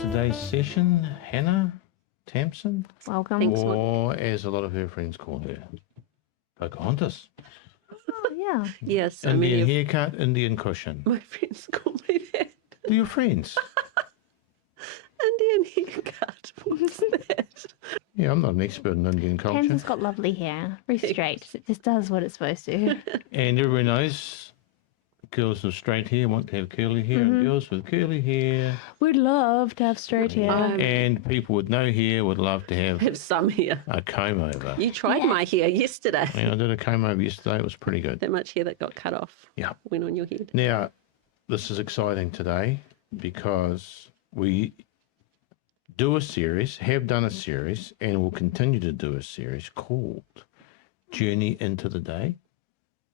Today's session, Hannah, Tamsin, Welcome. Thanks, Mike. or as a lot of her friends call her, Pocahontas. Oh, yeah. Yes, so many Indian of haircut, Indian cushion. my friends call me that. They're your friends. Indian haircut. What's that? Yeah, I'm not an expert in Indian culture. Tamsin's got lovely hair. Very straight. It just does what it's supposed to. And everyone knows girls with straight hair want to have curly hair, and girls with curly hair. We'd love to have straight hair. And people with no hair would love to have Have some hair. a comb over. You tried my hair yesterday. Yeah, I did a comb over yesterday. It was pretty good. That much hair that got cut off. Yeah. Went on your head. Now, this is exciting today because we do a series, have done a series, and will continue to do a series called Journey into the Day.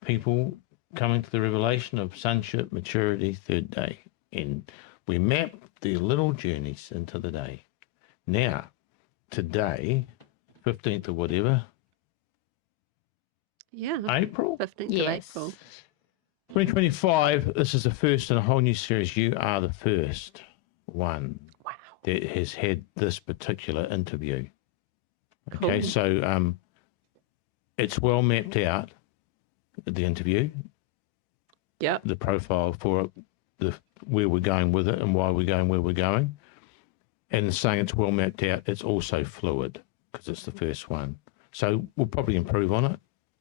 People coming to the revelation of sonship, maturity, third day. And we map their little journeys into the day. Now, today, 15th or whatever, Yeah. April 15th Yes. of April. 2025, this is the first in a whole new series. You are the first one Wow. that has had this particular interview. Okay, Cool. so it's well mapped out, the interview, Yep. the profile for it, where we're going with it and why we're going where we're going. And saying it's well mapped out, it's also fluid because it's the first one. So we'll probably improve on it,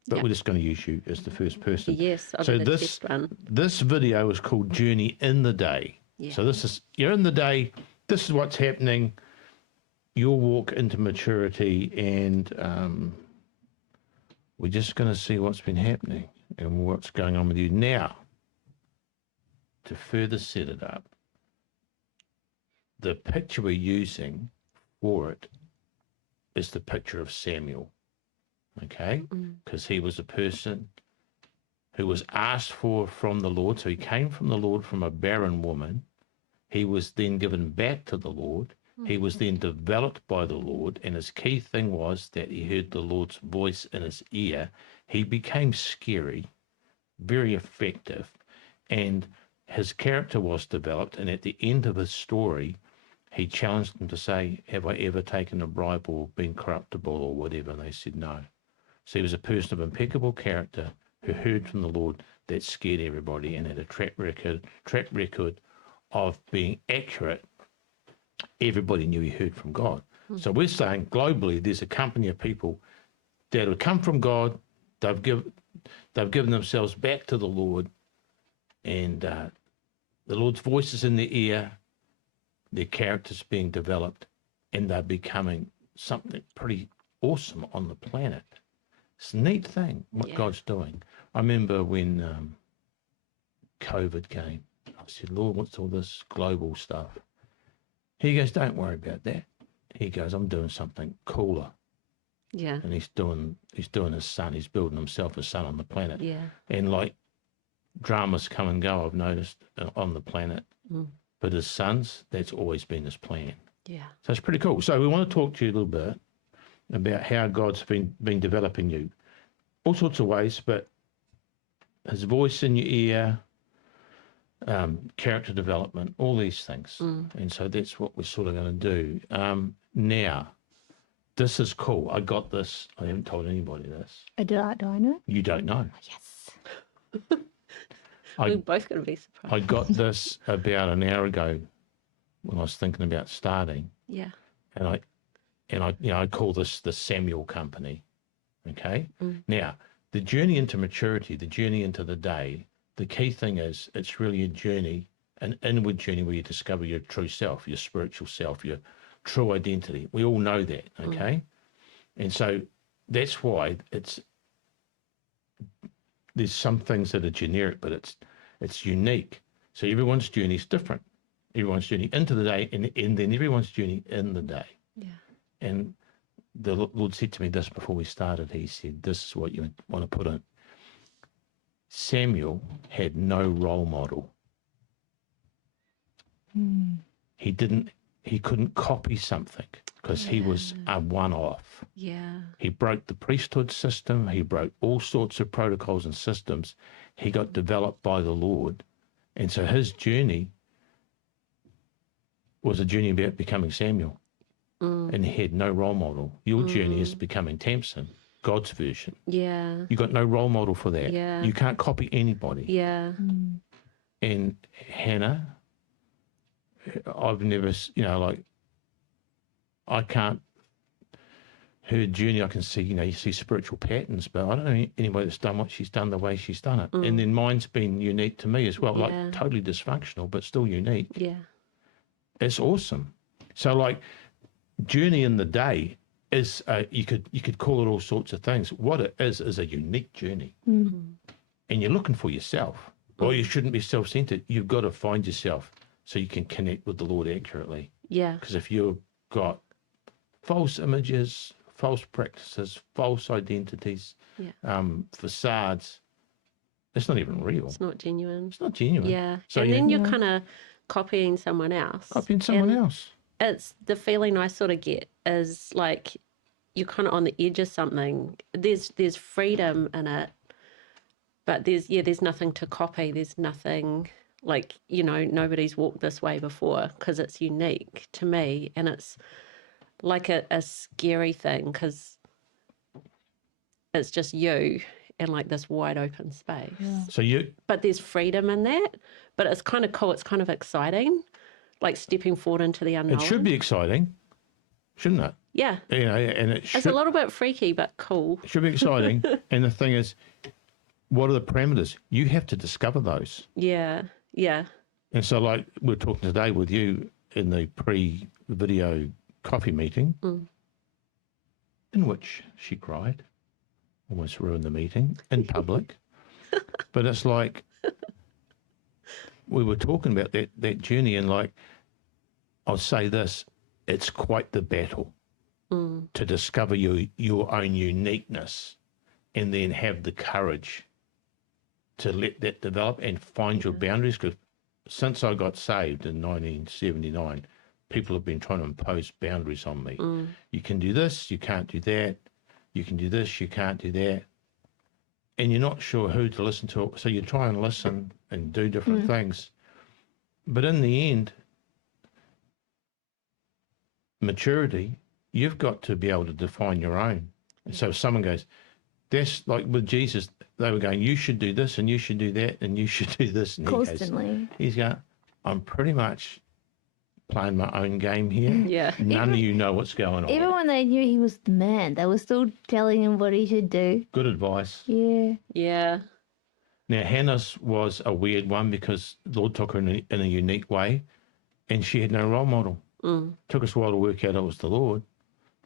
but Yep. we're just going to use you as the first person. Yes, I'll So do the this- test run. This video is called Journey in the Day. Yeah. So this is, you're in the day, this is what's happening, your walk into maturity, and we're just going to see what's been happening and what's going on with you now. To further set it up, the picture we're using for it is the picture of Samuel, okay? Because he was a person who was asked for from the Lord. So he came from the Lord from a barren woman. He was then given back to the Lord. He was then developed by the Lord. And his key thing was that he heard the Lord's voice in his ear. He became scary, very effective, and his character was developed. And at the end of his story, he challenged them to say, have I ever taken a bribe or been corruptible or whatever? And they said no. So he was a person of impeccable character who heard from the Lord that scared everybody and had a track record of being accurate. Everybody knew he heard from God. So we're saying globally, there's a company of people that have come from God. They've given themselves back to the Lord, and the Lord's voice is in their ear. Their character's being developed, and they're becoming something pretty awesome on the planet. It's a neat thing what God's doing. I remember when COVID came, I said, Lord, what's all this global stuff? He goes, don't worry about that. He goes, I'm doing something cooler. Yeah. And he's doing his son. He's building himself a son on the planet. Yeah. And like dramas come and go, I've noticed on the planet. But his sons, that's always been his plan. Yeah. So it's pretty cool. So we want to talk to you a little bit about how God's been developing you. All sorts of ways, but his voice in your ear, character development, all these things. And so that's what we're sort of going to do. Now, this is cool. I got this. I haven't told anybody this. Do I know? You don't know. Yes. We're both going to be surprised. I got this about an hour ago when I was thinking about starting. Yeah. And I call this the Samuel Company. Okay. Now, the journey into maturity, the journey into the day, the key thing is it's really a journey, an inward journey where you discover your true self, your spiritual self, your true identity. We all know that. Okay. And so that's why there's some things that are generic, but it's unique. So everyone's journey is different. Everyone's journey into the day, and then everyone's journey in the day. Yeah. And the Lord said to me this before we started. He said, this is what you want to put in. Samuel had no role model. He couldn't copy something because he was a one-off. Yeah. He broke the priesthood system. He broke all sorts of protocols and systems. He got developed by the Lord. And so his journey was a journey about becoming Samuel. And he had no role model. Your journey is becoming Tamsin, God's version. Yeah. You got no role model for that. Yeah. You can't copy anybody. Yeah. And Hannah, I've never, I can't, her journey, I can see, you see spiritual patterns, but I don't know anybody that's done what she's done the way she's done it. And then mine's been unique to me as well, like totally dysfunctional, but still unique. Yeah. It's awesome. So like journey in the day is, you could call it all sorts of things. What it is a unique journey. And you're looking for yourself. Or you shouldn't be self-centered. You've got to find yourself so you can connect with the Lord accurately. Yeah. Because if you've got false images, false practices, false identities, facades, it's not even real. It's not genuine. It's not genuine. Yeah. So and then you're kind of copying someone else. It's the feeling I sort of get is like you're kind of on the edge of something. There's freedom in it, but there's nothing to copy. There's nothing like, nobody's walked this way before because it's unique to me. And it's like a scary thing because it's just you in like this wide open space. Yeah. But there's freedom in that, but it's kind of cool. It's kind of exciting, like stepping forward into the unknown. It should be exciting, shouldn't it? Yeah. And it's a little bit freaky, but cool. It should be exciting. And the thing is, what are the parameters? You have to discover those. Yeah. Yeah. And so like we're talking today with you in the pre-video coffee meeting, in which she cried, almost ruined the meeting in public. But it's like, we were talking about that journey, and like, I'll say this, it's quite the battle to discover your own uniqueness and then have the courage to let that develop and find your boundaries. Because since I got saved in 1979, people have been trying to impose boundaries on me. You can do this, you can't do that. You can do this, you can't do that. And you're not sure who to listen to. So you try and listen and do different things. But in the end, maturity, you've got to be able to define your own. And so if someone goes, that's like with Jesus, they were going, you should do this and you should do that and you should do this. And Constantly. He's going, I'm pretty much playing my own game here. Yeah. None of you know what's going on. Even when they knew he was the man, they were still telling him what he should do. Good advice. Yeah. Yeah. Now, Hannah's was a weird one because the Lord took her in a unique way and she had no role model. Took us a while to work out it was the Lord.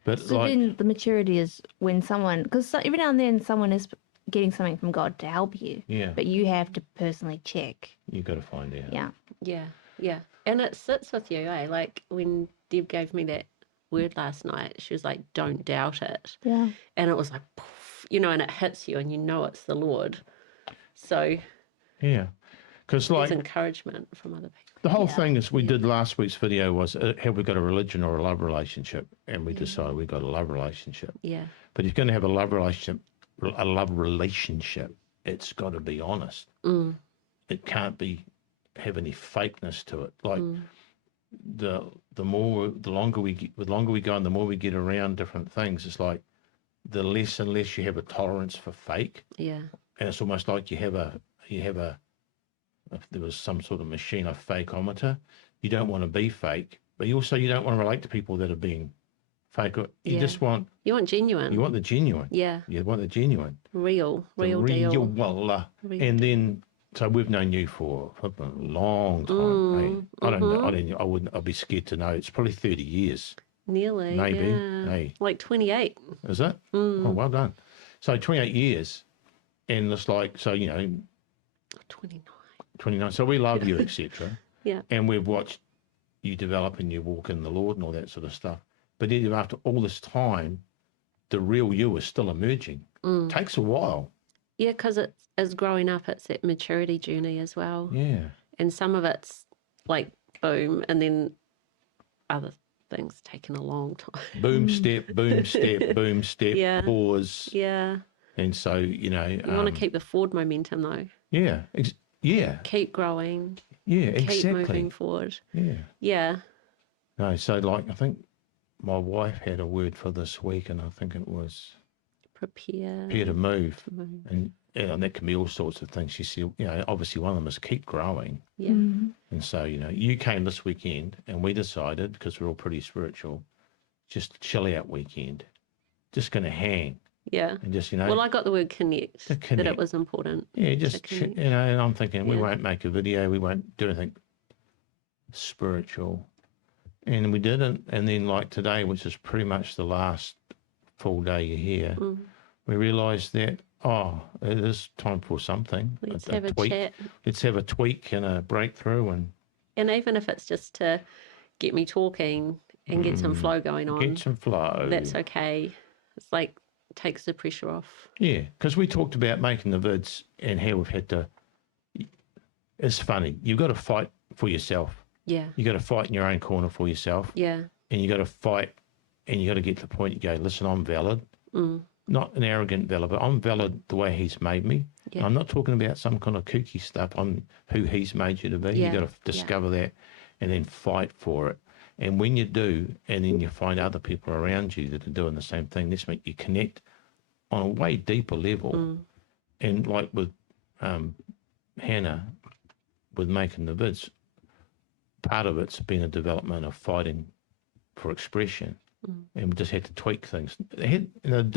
But So like, then the maturity is when someone, because every now and then someone is getting something from God to help you. yeah, But you have to personally check. you got to find out. Yeah. Yeah. Yeah. And it sits with you, eh? Like when Deb gave me that word last night, she was like, don't doubt it. Yeah. And it was like, poof, and it hits you and it's the Lord. So Yeah. Because there's like encouragement from other people. the whole thing is we did last week's video was have we got a religion or a love relationship? And we decided we got a love relationship. Yeah. But if you're going to have a love relationship, it's got to be honest. It can't have any fakeness to it. Like the longer we go and the more we get around different things, it's like the less and less you have a tolerance for fake. Yeah. And it's almost like you have a if there was some sort of machine, a fakeometer, you don't want to be fake, but you don't want to relate to people that are being fake. You just want... You want genuine. You want the genuine. Yeah. You want the genuine. Real deal. Real. And then, so we've known you for a long time. I'd be scared to know. It's probably 30 years. Nearly. Maybe. Yeah. Hey. Like 28. Is it? Oh, well done. So 28 years. And it's like, 29. 29. So we love you, etc. Yeah. And we've watched you develop and you walk in the Lord and all that sort of stuff. But then after all this time, the real you is still emerging. Takes a while. Yeah, because it's as growing up, it's that maturity journey as well. Yeah. And some of it's like boom, and then other things taking a long time. Boom, step, boom, step, boom, step, Yeah. pause. Yeah. And so, you know. You want to keep the forward momentum though. Yeah. Yeah. Keep growing. Yeah, Keep exactly. moving forward. Yeah. Yeah. No, so like I think my wife had a word for this week, and I think it was Prepare to move. move. And that can be all sorts of things. She said, you know, obviously one of them is keep growing. Yeah. And so, you know, you came this weekend and we decided, because we're all pretty spiritual, just a chill out weekend. Just going to hang. Yeah. And just, you know. Well, I got the word connect, that it was important. Yeah, just, you know, and I'm thinking we won't make a video. We won't do anything spiritual. And we didn't. And then like today, which is pretty much the last full day you're here, we realised that, it is time for something. Let's have a tweak. chat. Let's have a tweak and a breakthrough. And even if it's just to get me talking and get some flow going on. Get some flow. That's okay. It's like takes the pressure off. Yeah, because we talked about making the vids and how we've had to. It's funny. You've got to fight for yourself. Yeah. You got to fight in your own corner for yourself. Yeah. And you got to fight, and you got to get to the point you go, listen, I'm valid. Not an arrogant valid, but I'm valid the way he's made me. Yeah. I'm not talking about some kind of kooky stuff. I'm who he's made you to be. Yeah. You got to discover that and then fight for it. And when you do, and then you find other people around you that are doing the same thing, this makes you connect on a way deeper level. And like with Hannah, with making the vids, part of it's been a development of fighting for expression. And we just had to tweak things. They've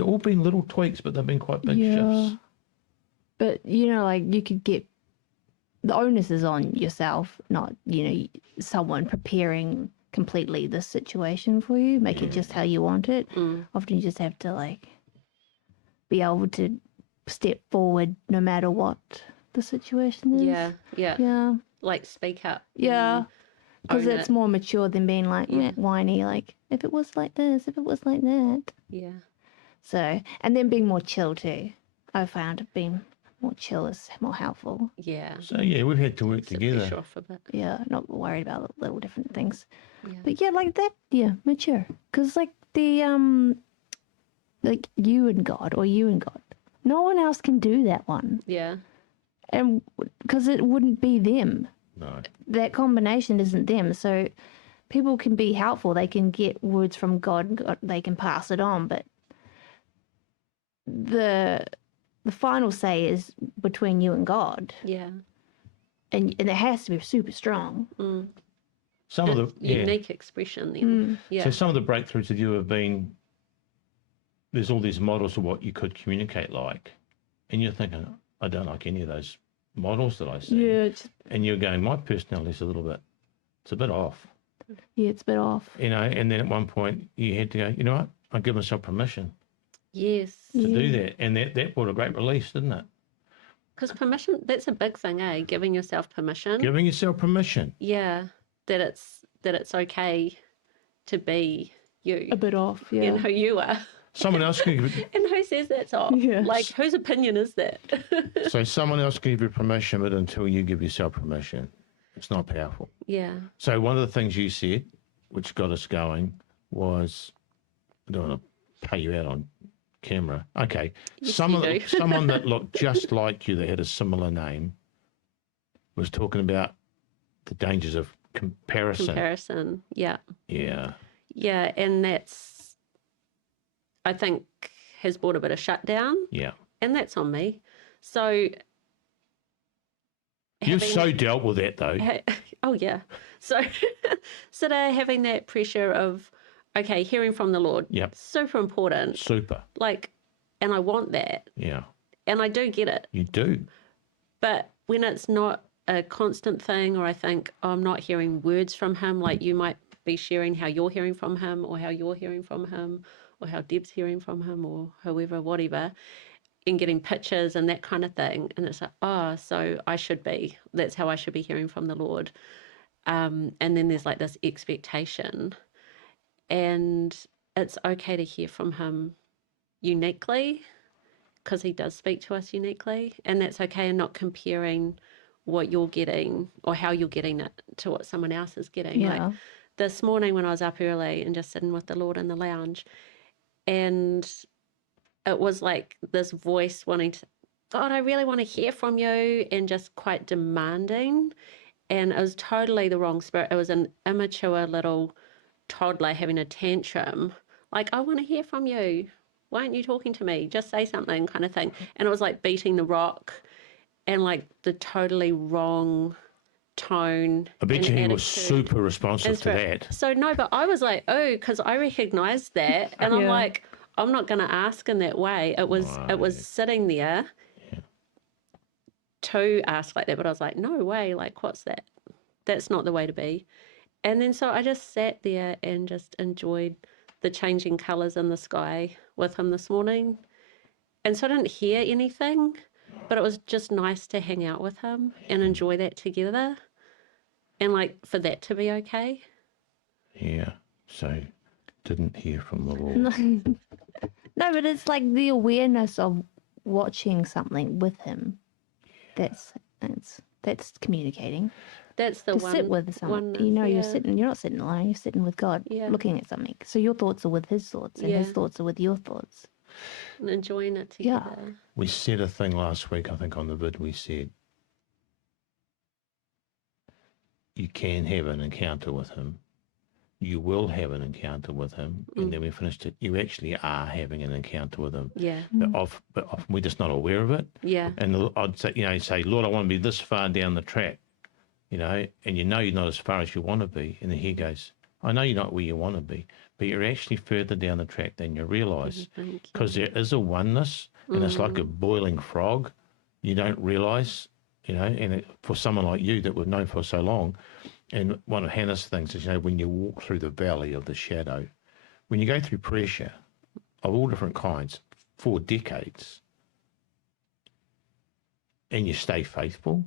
all been little tweaks, but they've been quite big shifts. But, you know, like you could get, the onus is on yourself, not, you know, someone preparing completely the situation for you, make it just how you want it. Often you just have to like be able to step forward no matter what the situation is. Yeah. Like speak up. Yeah. Because own it's it. more mature than being like whiny, like if it was like this, if it was like that. Yeah. So, and then being more chill too. I found being more chill is more helpful. Yeah. So yeah, we've had to work Takes the pressure together. off a bit. Yeah, not worried about little different things. Yeah. But yeah, like that, mature. Because like like you and God or you and God, no one else can do that one. Yeah. And because it wouldn't be them. No. That combination isn't them. So people can be helpful. They can get words from God. They can pass it on. But the final say is between you and God. Yeah. And it has to be super strong. Some of the unique expression then. Yeah. So some of the breakthroughs with you have been, there's all these models of what you could communicate like, and you're thinking, I don't like any of those models that I see. Yeah. And you're going, my personality's it's a bit off. Yeah, it's a bit off. You know, and then at one point you had to go, you know what, I give myself permission Yes. to do that. And that brought a great release, didn't it? Because permission, that's a big thing, eh? Giving yourself permission. Giving yourself permission. Yeah. That it's okay to be you. A bit off, yeah. And who you are. Someone else can give it, And who says that's off? Yes. Like, whose opinion is that? so someone else can give you permission, but until you give yourself permission, it's not powerful. Yeah. So one of the things you said, which got us going, was, I don't want to pay you out on camera. Okay. Yes, someone you do. someone that looked just like you that had a similar name was talking about the dangers of comparison. Yeah. Yeah. Yeah. And that's, I think, has brought a bit of shutdown. Yeah. And that's on me. So You've so dealt with that though. Oh yeah. So sort of having that pressure of, okay, hearing from the Lord. Yep. Super important. Super. Like, and I want that. Yeah. And I do get it. You do. But when it's not a constant thing, or I think, oh, I'm not hearing words from him, like you might be sharing how you're hearing from him, or how you're hearing from him, or how Deb's hearing from him, or whoever, whatever, and getting pictures and that kind of thing. And it's like, oh, so that's how I should be hearing from the Lord. And then there's like this expectation. And it's okay to hear from him uniquely because he does speak to us uniquely, and that's okay, and not comparing what you're getting or how you're getting it to what someone else is getting. Yeah. Like this morning when I was up early and just sitting with the Lord in the lounge, and it was like this voice wanting to, God, I really want to hear from you, and just quite demanding. And it was totally the wrong spirit. It was an immature little toddler having a tantrum. Like, I want to hear from you. Why aren't you talking to me? Just say something, kind of thing. And it was like beating the rock, and like the totally wrong tone. I bet you he was attitude. super responsive to that. So no, but I was like, oh, because I recognised that, and I'm like, I'm not going to ask in that way. It was sitting there to ask like that, but I was like, no way, like, what's that? That's not the way to be. And then so I just sat there and just enjoyed the changing colours in the sky with him this morning. And so I didn't hear anything, but it was just nice to hang out with him and enjoy that together, and like for that to be okay. Yeah. So didn't hear from the Lord. No, but it's like the awareness of watching something with him. That's communicating. That's the to one. Sit with someone. You're not sitting alone. You're sitting with God, looking at something. So your thoughts are with His thoughts, and His thoughts are with your thoughts. And enjoying it together. Yeah. We said a thing last week, I think on the vid, we said you can have an encounter with Him. You will have an encounter with Him. And then we finished it. You actually are having an encounter with Him. Yeah. But often we're just not aware of it. Yeah. And I'd say, Lord, I want to be this far down the track, and you're not as far as you want to be. And then He goes, I know you're not where you want to be, but you're actually further down the track than you realise. Because there is a oneness, and it's like a boiling frog. You don't realise, and for someone like you that we've known for so long, and one of Hannah's things is, when you walk through the valley of the shadow, when you go through pressure of all different kinds for decades, and you stay faithful,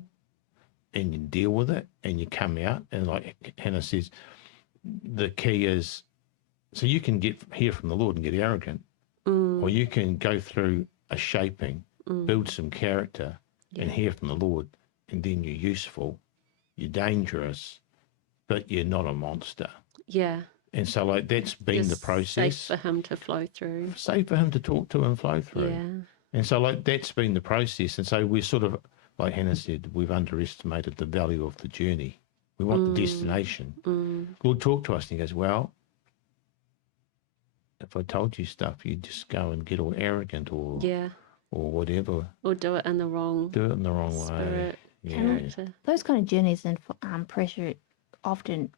and you deal with it, and you come out, and like Hannah says, the key is, so you can hear from the Lord and get arrogant, or you can go through a shaping, build some character, and hear from the Lord, and then you're useful, you're dangerous, but you're not a monster. Yeah. And so like that's been Just the process. Safe for Him to flow through. Safe for Him to talk to and flow through. Yeah. And so like that's been the process. And so we're sort of, like Hannah said, we've underestimated the value of the journey. We want the destination. Lord talk to us and He goes, well, if I told you stuff, you'd just go and get all arrogant or whatever. Or do it in the wrong way. Yeah. Those kind of journeys and pressure often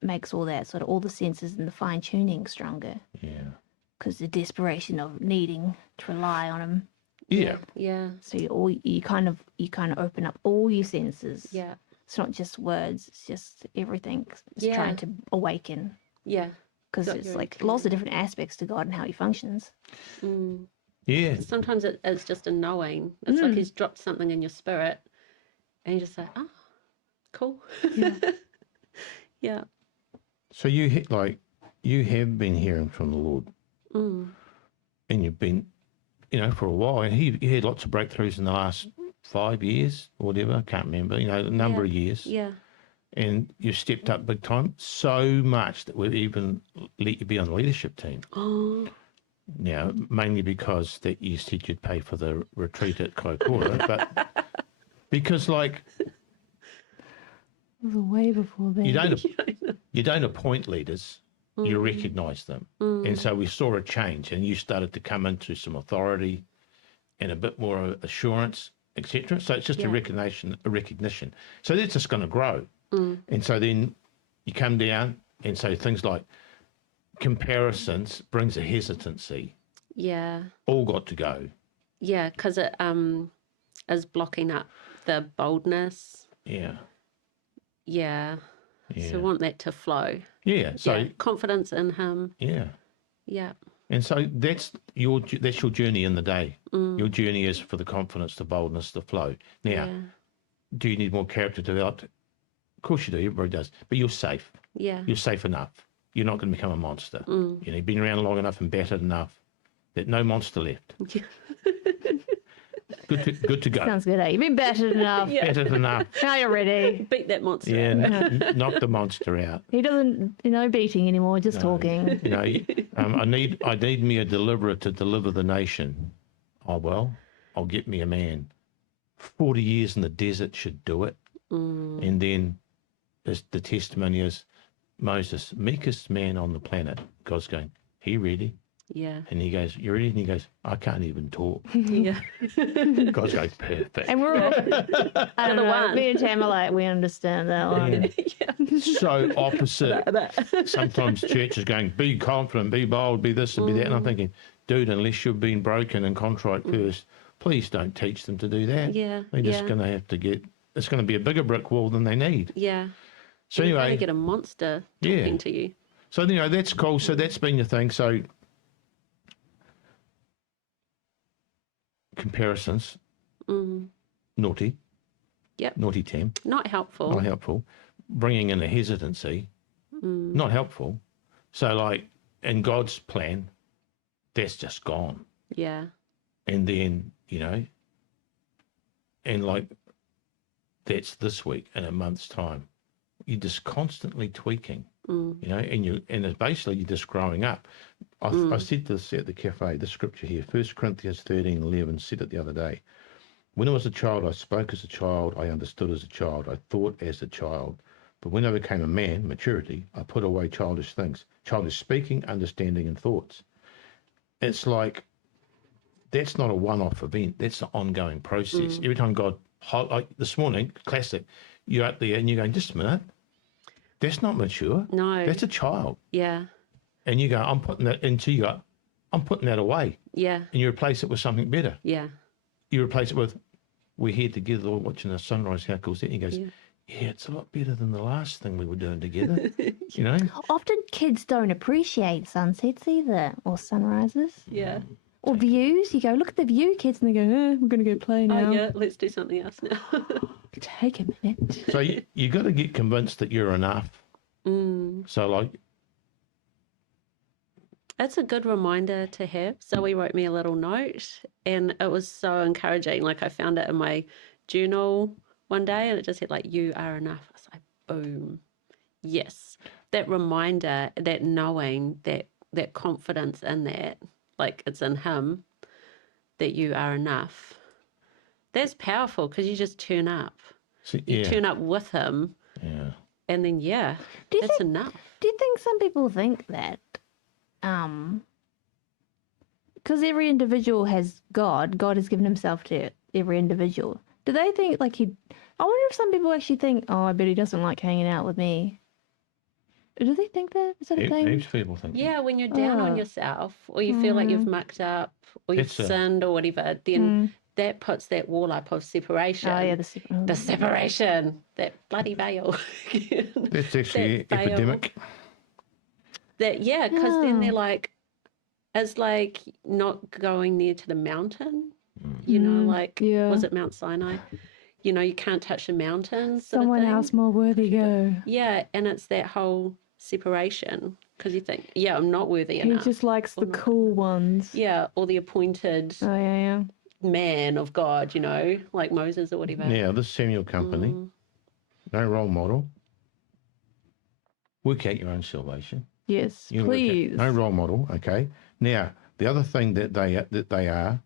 makes all that sort of all the senses and the fine tuning stronger. Yeah. Because the desperation of needing to rely on Him. Yeah. Yeah. So you kind of open up all your senses. Yeah. It's not just words. It's just everything. It's trying to awaken. Yeah. Because it's like lots of different aspects to God and how He functions. Yeah. Sometimes it's just a knowing. It's like He's dropped something in your spirit, and you just say, "Oh, cool." Yeah. Yeah. So you have been hearing from the Lord, and you've been, for a while, and he had lots of breakthroughs in the last 5 years or whatever. I can't remember. A number of years. Yeah. And you've stepped up big time, so much that we've even let you be on the leadership team. Oh. Now, mainly because that you said you'd pay for the retreat at Kaikoura, but because it was way before then. you don't appoint leaders, you recognise them. And so we saw a change, and you started to come into some authority and a bit more assurance, etc. So it's just a recognition. So that's just going to grow. And so then you come down, and so things like comparisons brings a hesitancy. Yeah. All got to go. Yeah, because it is blocking up the boldness. Yeah. Yeah. So want that to flow. Yeah. So confidence in Him. Yeah. Yeah. And so that's your journey in the day. Your journey is for the confidence, the boldness, the flow. Now, do you need more character developed? Of course you do. Everybody does. But you're safe. Yeah. You're safe enough. You're not going to become a monster. You've been around long enough and battered enough that no monster left. Good to go. Sounds good, eh? You've been battered enough. Better enough. Now you're ready. Beat that monster. Yeah, knock the monster out. He doesn't, beating anymore, just talking. I need me a deliverer to deliver the nation. Oh, well, I'll get me a man. 40 years in the desert should do it. And then the testimony is Moses, meekest man on the planet. God's going, he ready? Yeah. And he goes, you ready? And he goes, I can't even talk. Yeah. God's going, perfect. And we're all, I don't know, me and Tam are like, we understand that one. Yeah. So opposite. Sometimes church is going, be confident, be bold, be this and be that. And I'm thinking, dude, unless you've been broken and contrite first, please don't teach them to do that. Yeah. They're just going to have to it's going to be a bigger brick wall than they need. Yeah. So You're anyway. going to get a monster talking to you. So, that's cool. So that's been the thing. So comparisons, naughty. Yep. Naughty Tam. Not helpful. Not helpful. Bringing in a hesitancy, not helpful. So like in God's plan, that's just gone. Yeah. And then, and like that's this week in a month's time. You're just constantly tweaking, and it's basically you're just growing up. I said this at the cafe, the scripture here, 1 Corinthians 13:11 said it the other day. When I was a child, I spoke as a child, I understood as a child, I thought as a child. But when I became a man, maturity, I put away childish things, childish speaking, understanding, and thoughts. It's like, that's not a one-off event. That's an ongoing process. Every time God, like this morning, classic, you're out there and you're going, just a minute, that's not mature. No. That's a child. Yeah. And you go, I'm putting that into you. I'm putting that away. Yeah. And you replace it with something better. Yeah. You replace it with, we're here together watching the sunrise. How cool is that? And he goes, yeah, it's a lot better than the last thing we were doing together. Often kids don't appreciate sunsets either, or sunrises. Yeah. Or views. You go, look at the view, kids, and they go, we're going to go play now. Oh, yeah, let's do something else now. Take a minute. So you got to get convinced that you're enough. So like, it's a good reminder to have. Zoe wrote me a little note and it was so encouraging. Like I found it in my journal one day and it just said like, you are enough. I was like, boom. Yes. That reminder, that knowing, that confidence in that, like it's in him, that you are enough. That's powerful because you just turn up. You turn up with him. Yeah. And then, that's enough. Do you think some people think that? Because every individual has God has given himself to every individual. Do they think like I wonder if some people actually think, oh, I bet he doesn't like hanging out with me. Do they think that? Is that a thing? Heaps people think that. When you're down on yourself or you feel like you've mucked up or you've sinned or whatever, then that puts that wall up of separation. Oh, yeah, the separation, that bloody veil. That's actually epidemic. Because then they're like, it's like not going near to the mountain, was it Mount Sinai? You can't touch the mountain. Someone else more worthy go. Yeah, and it's that whole separation because you think, I'm not worthy enough. He just likes the cool ones. Yeah, or the appointed man of God, like Moses or whatever. Now, this Samuel company, no role model. Work out your own salvation. Yes, please. No role model, okay. Now, the other thing that they are,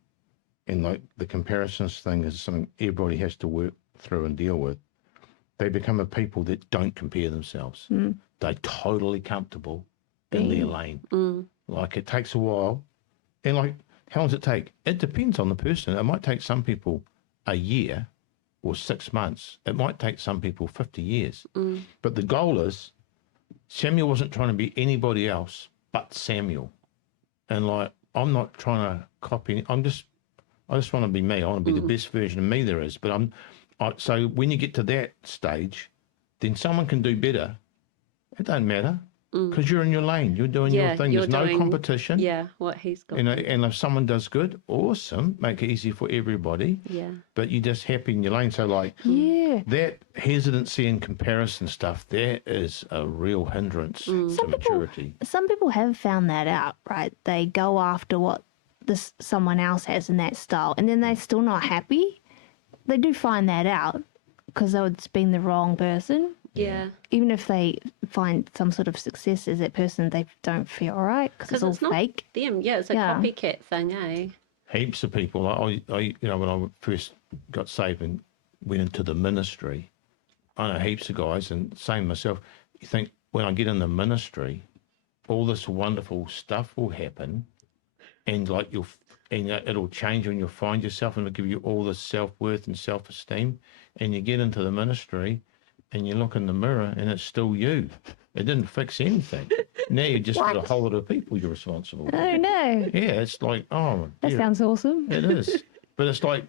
and like the comparisons thing is something everybody has to work through and deal with. They become a people that don't compare themselves. They're totally comfortable in their lane. Like it takes a while. And like, how long does it take? It depends on the person. It might take some people a year or 6 months. It might take some people 50 years. But the goal is, Samuel wasn't trying to be anybody else but Samuel. And like, I'm not trying to copy. I just want to be me. I want to be the best version of me there is. But so when you get to that stage, then someone can do better. It doesn't matter because you're in your lane. You're doing your thing. There's no competition. Yeah, what he's got. And if someone does good, awesome. Make it easy for everybody. Yeah. But you're just happy in your lane. So like that hesitancy and comparison stuff, that is a real hindrance to maturity. Some people have found that out, right? They go after what this someone else has in that style, and then they're still not happy, they do find that out because it's been the wrong person. Yeah. Even if they find some sort of success as that person, they don't feel all right because it's all fake. Them. Yeah, it's a copycat thing, eh? Heaps of people. I when I first got saved and went into the ministry, I know heaps of guys, and same myself. You think when I get in the ministry, all this wonderful stuff will happen, and like it'll change when you'll find yourself, and it'll give you all this self-worth and self-esteem. And you get into the ministry, and you look in the mirror, and it's still you. It didn't fix anything. Now you just got a whole lot of people you're responsible for. Oh no! Yeah, it's like that sounds awesome. It is, but it's like.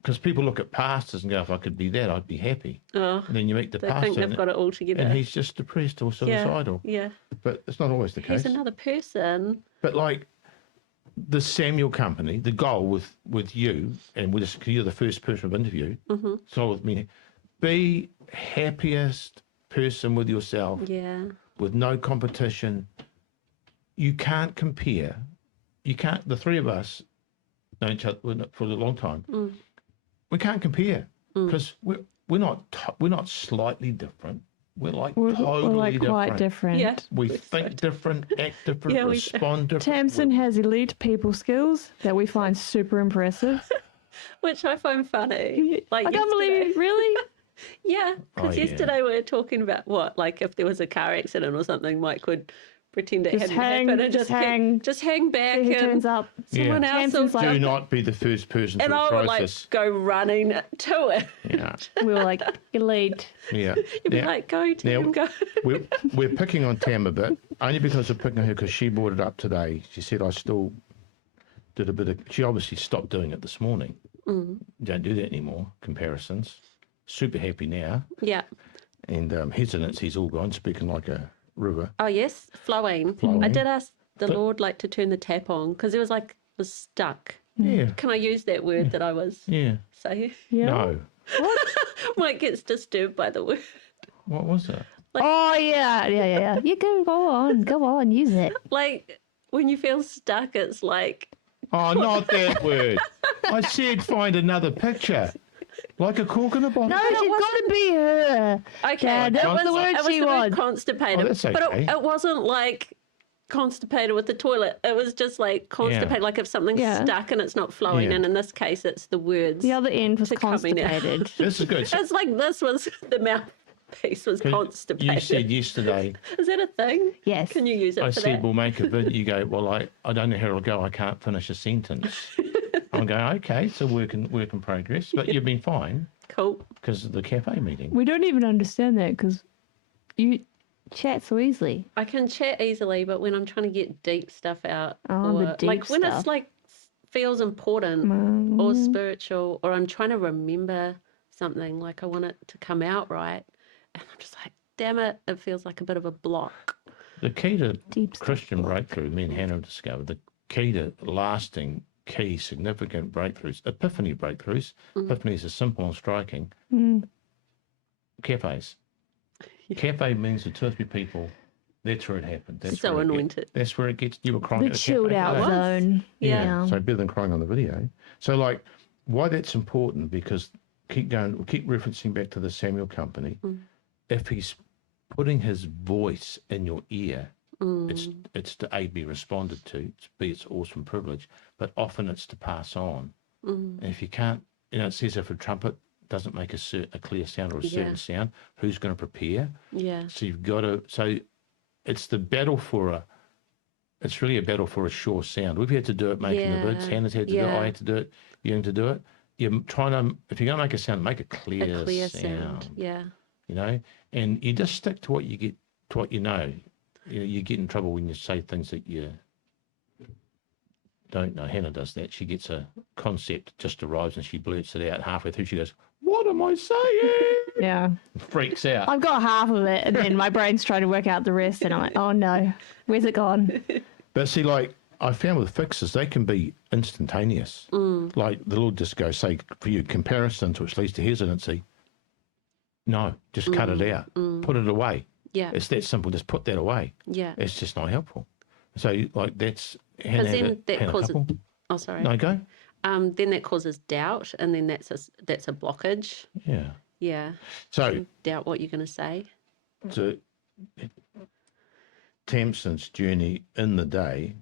Because people look at pastors and go, if I could be that, I'd be happy. Oh, and then you meet the pastor. They think they've got it all together. And he's just depressed or suicidal. Yeah. But it's not always the case. He's another person. But like the Samuel Company, the goal with you, and you're the first person I've interviewed, so with me, be happiest person with yourself. Yeah. With no competition. You can't compare. You can't, the three of us know each other for a long time. We can't compare because we're not slightly different. We're totally different. Quite different. Yeah. We think different, act different, respond different. Tamsin has elite people skills that we find super impressive. Which I find funny. Like I can't believe it, really? Yeah, because yesterday we were talking about like if there was a car accident or something, Mike would pretend it hadn't happened and just hang back and turns up. Someone else will do not be the first person and to I would process. go running to it. Yeah. We were like, elite. Yeah. You'd be like, go Tam, go. We're picking on Tam a bit, only because we're picking on her because she brought it up today. She said I still did a bit of, she obviously stopped doing it this morning. Don't do that anymore, comparisons. Super happy now. Yeah. And hesitancy's all gone, speaking like a river. Oh yes, flowing. I did ask the Lord to turn the tap on because it was stuck. Yeah. Can I use that word that I was saying? Yeah. No. What? Mike gets disturbed by the word. What was it? Yeah. You go on, use it. Like when you feel stuck, it's like. Oh, not that word. I said find another picture. Like a cork in a bottle. No, she's got to be her. Okay, Dad, that was the word she wants. Constipated, that's okay. But it wasn't like constipated with the toilet. It was just like constipated, like if something's stuck and it's not flowing. And in this case, it's the words. The other end was constipated. This is good. It's like this was the mouthpiece was constipated. You said yesterday. Is that a thing? Yes. Can you use it? I for said that? we'll make a video. You go, well, I don't know how it'll go. I can't finish a sentence. I'm going, okay, it's a work in progress, but you've been fine. Cool. Because of the cafe meeting. We don't even understand that because you chat so easily. I can chat easily, but when I'm trying to get deep stuff out, the deep like when stuff. it's like feels important or spiritual, or I'm trying to remember something, like I want it to come out right, and I'm just like, damn it, it feels like a bit of a block. The key to Deep Christian breakthrough, me and Hannah discovered, the key to lasting, significant breakthroughs, epiphany breakthroughs. Epiphanies are simple and striking. Cafes. Cafe means the 2 or 3 people. That's where it happened. That's so anointed. That's where it gets. You were crying. The chilled out zone. Yeah. So better than crying on the video. So like, why that's important? Because keep referencing back to the Samuel Company. If he's putting his voice in your ear, it's to A, be responded to, B, it's awesome privilege, but often it's to pass on. And if you can't, it says if a trumpet doesn't make a clear sound or a certain sound, who's going to prepare? Yeah. So you've got to, so it's the battle it's really a battle for a sure sound. We've had to do it making the bids. Hannah's had to do it. I had to do it. You had to do it. You're trying to, if you're going to make a sound, make a clear sound. Yeah. And you just stick to what you get, to what you know. You get in trouble when you say things that you don't know. Hannah does that. She gets a concept, just arrives, and she blurts it out halfway through. She goes, "What am I saying?" Yeah. Freaks out. I've got half of it, and then my brain's trying to work out the rest, and I'm like, oh no, where's it gone? But see, like, I found with fixes, they can be instantaneous. Like, the Lord just goes, say, for you, comparisons, which leads to hesitancy. No, just cut it out. Put it away. Yeah. It's that simple. Just put that away. Yeah. It's just not helpful. So, like, that's... Because then that causes Oh, sorry. No, go. Then that causes doubt, and then that's a blockage. Yeah. Yeah. So you doubt what you're going to say. So Tamsin's journey in the day,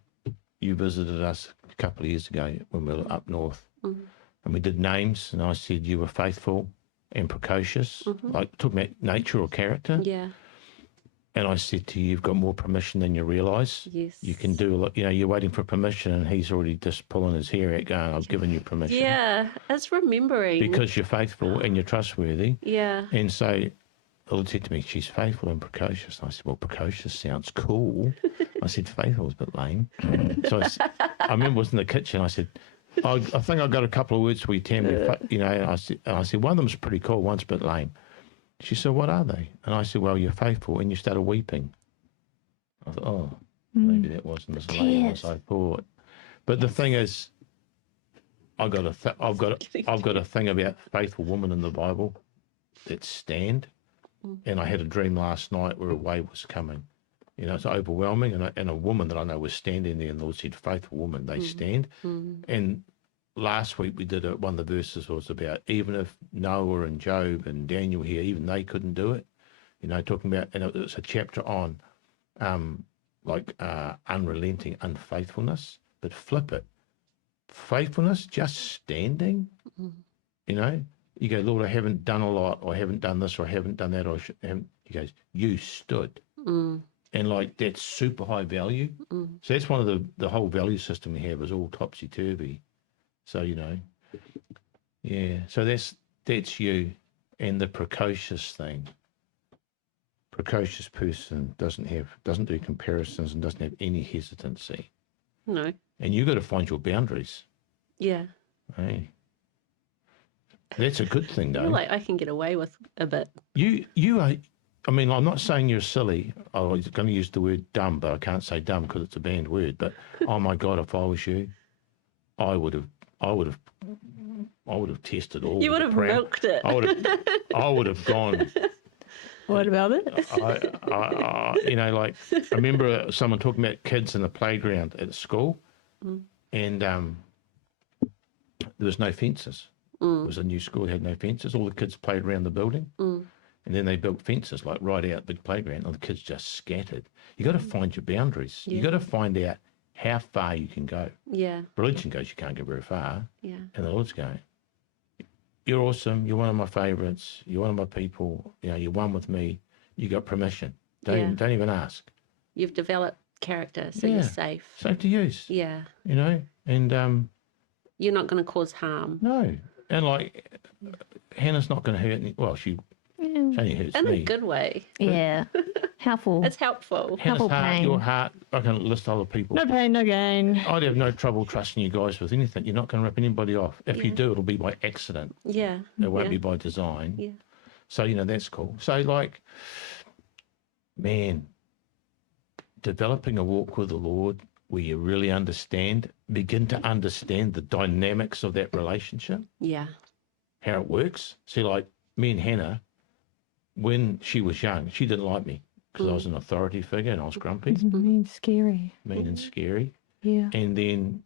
you visited us a couple of years ago when we were up north, and we did names, and I said you were faithful and precocious, like talking about nature or character. Yeah. And I said to you, you've got more permission than you realise. Yes. You can do a lot. You know, you're waiting for permission, and he's already just pulling his hair out, going, "I've given you permission." Yeah, it's remembering because you're faithful and you're trustworthy. Yeah. And so the Lord said to me, she's faithful and precocious. And I said, well, precocious sounds cool. I said, faithful is a bit lame. So I remember I was in the kitchen. I said, I think I got a couple of words for you, Tam. You know, I said, one of them's pretty cool, one's a bit lame. She said, what are they? And I said, well, you're faithful. And you started weeping. I thought, oh, maybe that wasn't as lame as I thought. But the thing is, I've got a thing about faithful women in the Bible that stand. And I had a dream last night where a wave was coming. You know, it's overwhelming. And a woman that I know was standing there, and the Lord said, faithful woman, they stand. And last week we did one of the verses was about even if Noah and Job and Daniel here, even they couldn't do it. You know, talking about, and it's a chapter on unrelenting unfaithfulness, but flip it. Faithfulness, just standing, you know, you go, Lord, I haven't done a lot, or I haven't done this, or I haven't done that, or he goes, you stood. And like, that's super high value. So that's one of the whole value system we have is all topsy-turvy. So, you know, yeah, so that's you. And the precocious thing. Precocious person doesn't do comparisons and doesn't have any hesitancy. No. And you've got to find your boundaries. Yeah. Hey. That's a good thing, though. Like I can get away with a bit. You are, I mean, I'm not saying you're silly. I was going to use the word dumb, but I can't say dumb because it's a banned word. But, oh, my God, if I was you, I would have tested all. You would have milked it. I would have gone. What about it? You know, like, I remember someone talking about kids in the playground at school, and there was no fences. It was a new school, it had no fences. All the kids played around the building, and then they built fences, like right out the playground, and the kids just scattered. You got to find your boundaries. Yeah. You got to find out how far you can go. Yeah. Religion goes, you can't go very far. Yeah. And the Lord's going, you're awesome. You're one of my favourites. You're one of my people. You know, you're one with me. You got permission. Don't even ask. You've developed character, so you're safe. Safe to use. Yeah. You know, and you're not going to cause harm. No, and like Hannah's not going to hurt. She only hurts in me a good way. Yeah. Helpful. It's helpful. Hannah's heart, your heart, I can list other people. No pain, no gain. I'd have no trouble trusting you guys with anything. You're not going to rip anybody off. If you do, it'll be by accident. Yeah. It won't be by design. Yeah. So, you know, that's cool. So, like, man, developing a walk with the Lord where you really begin to understand the dynamics of that relationship. Yeah. How it works. See, like, me and Hannah, when she was young, she didn't like me. Because I was an authority figure and I was grumpy. Mean, scary. Mean and scary. Yeah. And then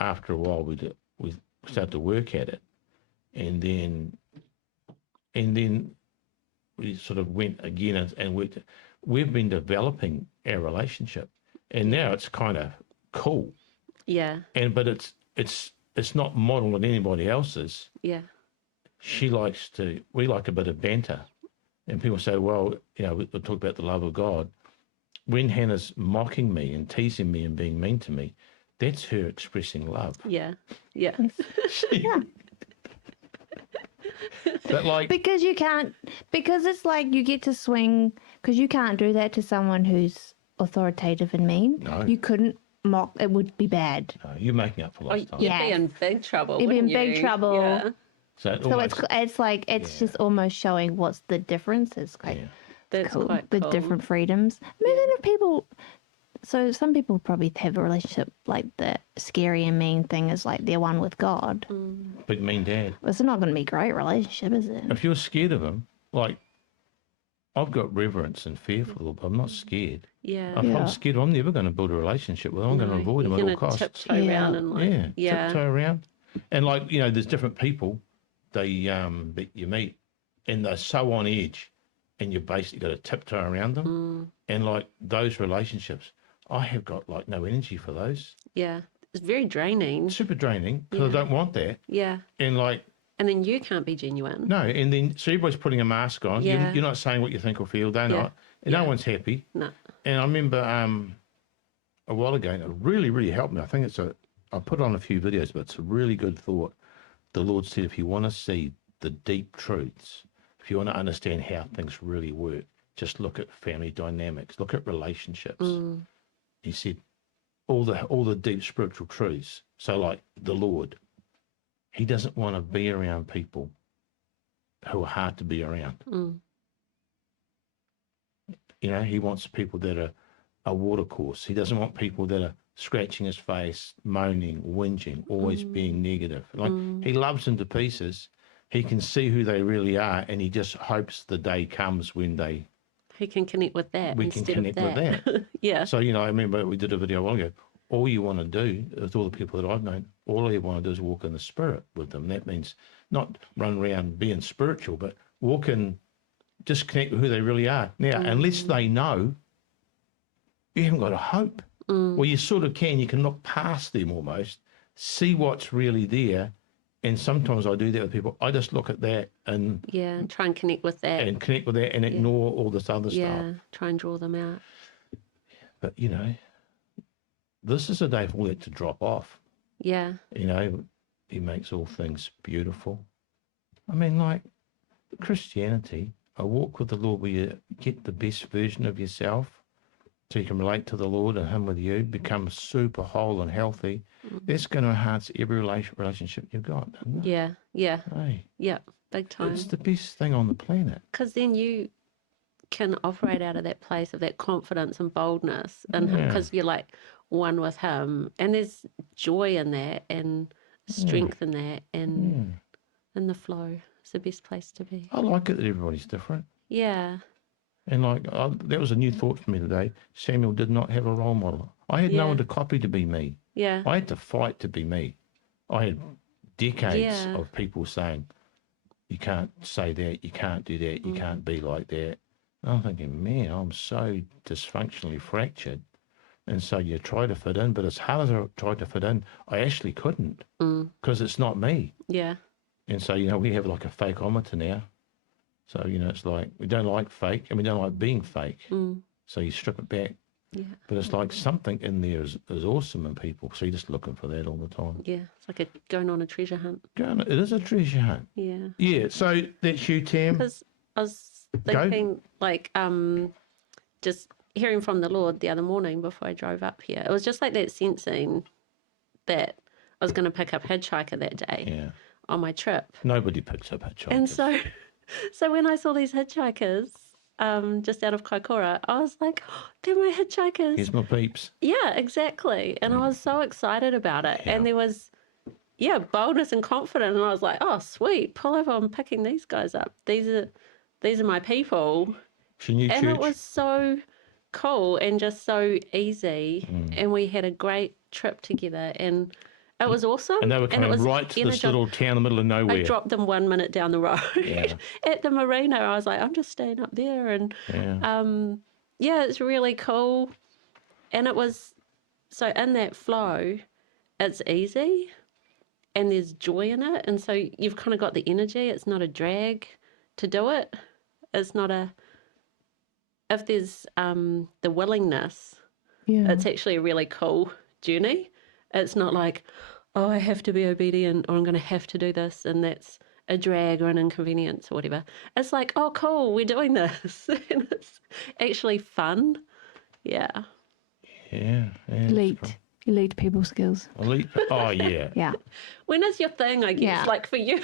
after a while, we started to work at it. And then we sort of went again and we've been developing our relationship. And now it's kind of cool. Yeah. But it's not modeled on anybody else's. Yeah. We like a bit of banter. And people say, well, you know, we'll talk about the love of God. When Hannah's mocking me and teasing me and being mean to me, that's her expressing love. Yeah. Yeah. But like, because it's like you get to swing, because you can't do that to someone who's authoritative and mean. No. You couldn't mock, it would be bad. No, you're making up for lost time. You'd be in big trouble. You'd be in big trouble. Yeah. So it's just almost showing what's the difference. It's quite that's cool. Quite the cool. different freedoms. Imagine if people. So some people probably have a relationship like the scary and mean thing is like they're one with God. Big mean dad. Well, it's not going to be a great relationship, is it? If you're scared of him, like I've got reverence and fear for the Lord, but I'm not scared. Yeah. If I'm scared, I'm never going to build a relationship with them. I'm going to avoid them at all costs. Tiptoe around and tiptoe around. And like, there's different people that you meet, and they're so on edge, and you basically got to tiptoe around them. And like those relationships, I have got like no energy for those. Yeah. It's very draining. Super draining, because I don't want that. Yeah. And then you can't be genuine. No, and then so everybody's putting a mask on. Yeah. You're not saying what you think or feel. They're not. And no one's happy. No. And I remember a while ago, and it really, really helped me. I think I put on a few videos, but it's a really good thought. The Lord said, if you want to see the deep truths, if you want to understand how things really work, just look at family dynamics, look at relationships. He said, all the deep spiritual truths. So like the Lord, he doesn't want to be around people who are hard to be around. He wants people that are a watercourse. He doesn't want people that are scratching his face, moaning, whinging, always being negative. Like he loves them to pieces. He can see who they really are, and he just hopes the day comes when he can connect with that. We can connect with that. Yeah. So, I remember we did a video a while ago. All you want to do with all the people that I've known, all you want to do is walk in the Spirit with them. That means not run around being spiritual, but walk in, just connect with who they really are. Now, unless they know, you haven't got a hope. Well, you sort of can. You can look past them almost, see what's really there. And sometimes I do that with people. I just look at that and... Yeah, and try and connect with that. And ignore all this other stuff. Yeah, try and draw them out. But, this is a day for all that to drop off. Yeah. He makes all things beautiful. I mean, like Christianity, a walk with the Lord where you get the best version of yourself so you can relate to the Lord and him with you, become super whole and healthy. That's going to enhance every relationship you've got. Yeah, yeah. Hey, yeah, big time. It's the best thing on the planet. Because then you can operate out of that place of that confidence and boldness, and because you're like one with him, and there's joy in that and strength in that, and in the flow. It's the best place to be. I like it that everybody's different. Yeah. And that was a new thought for me today. Samuel did not have a role model. I had no one to copy to be me. Yeah. I had to fight to be me. I had decades of people saying, you can't say that, you can't do that, you can't be like that. And I'm thinking, man, I'm so dysfunctionally fractured. And so you try to fit in, but as hard as I tried to fit in, I actually couldn't because it's not me. Yeah. And so, we have like a fakeometer now. So, it's like we don't like fake and we don't like being fake. So you strip it back. Yeah. But it's like something in there is awesome in people. So you're just looking for that all the time. Yeah. It's like going on a treasure hunt. It is a treasure hunt. Yeah. Yeah. So that's you, Tam. Because I was thinking, just hearing from the Lord the other morning before I drove up here. It was just like that sensing that I was going to pick up hitchhiker that day on my trip. Nobody picks up hitchhikers. And so when I saw these hitchhikers just out of Kaikoura, I was like, oh, they're my hitchhikers. Here's my peeps. Yeah, exactly. And I was so excited about it. Yeah. And there was, boldness and confidence. And I was like, oh, sweet, pull over, I'm picking these guys up. These are my people. It's a new church. And it was so cool and just so easy. And we had a great trip together. And it was awesome. And they were coming right to this little town in the middle of nowhere. I dropped them 1 minute down the road at the marina. I was like, I'm just staying up there. And it's really cool. And it was, so in that flow, it's easy and there's joy in it. And so you've kind of got the energy. It's not a drag to do it. It's not if there's the willingness, it's actually a really cool journey. It's not like, oh, I have to be obedient or I'm going to have to do this and that's a drag or an inconvenience or whatever. It's like, oh, cool, we're doing this. And it's actually fun. Yeah. Yeah. Elite people skills. Elite. Oh, yeah. Yeah. When is your thing, I guess? Yeah. Like for you,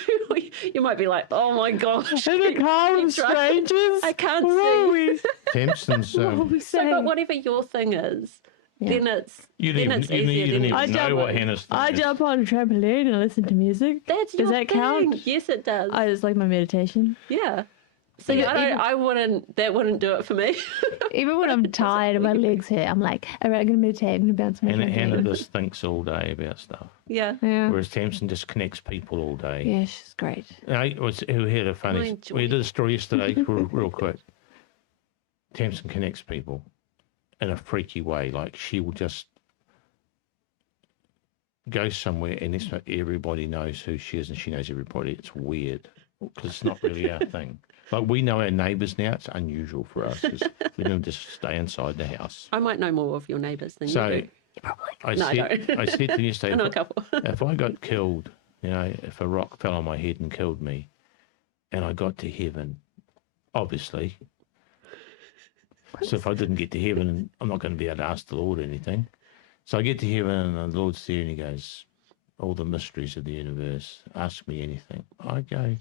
you might be like, oh my gosh. In a car with strangers. I can't see. Tamsin's. But whatever your thing is, then it's easier. You didn't even know what Hannah's thing I is. jump on a trampoline and listen to music. Does that thing. count? Yes, it does. I just like my meditation. Yeah. See, I wouldn't. That wouldn't do it for me. Even when I'm tired and my legs hurt, I'm like, all right, I'm going to meditate. I'm going to bounce my Hannah just thinks all day about stuff. Yeah. Whereas Tamsin just connects people all day. Yeah, she's great. Who had a funny... We did a story yesterday, real quick. Tamsin connects people in a freaky way. Like, she will just go somewhere and that's not everybody knows who she is and she knows everybody. It's weird because it's not really our thing. Like, we know our neighbours now. It's unusual for us because we don't just stay inside the house. I might know more of your neighbours than you do. I said to you yesterday, I know a couple. if I got killed, if a rock fell on my head and killed me and I got to heaven, obviously, so if I didn't get to heaven, I'm not going to be able to ask the Lord anything. So I get to heaven and the Lord's there and he goes, all the mysteries of the universe, ask me anything. I go,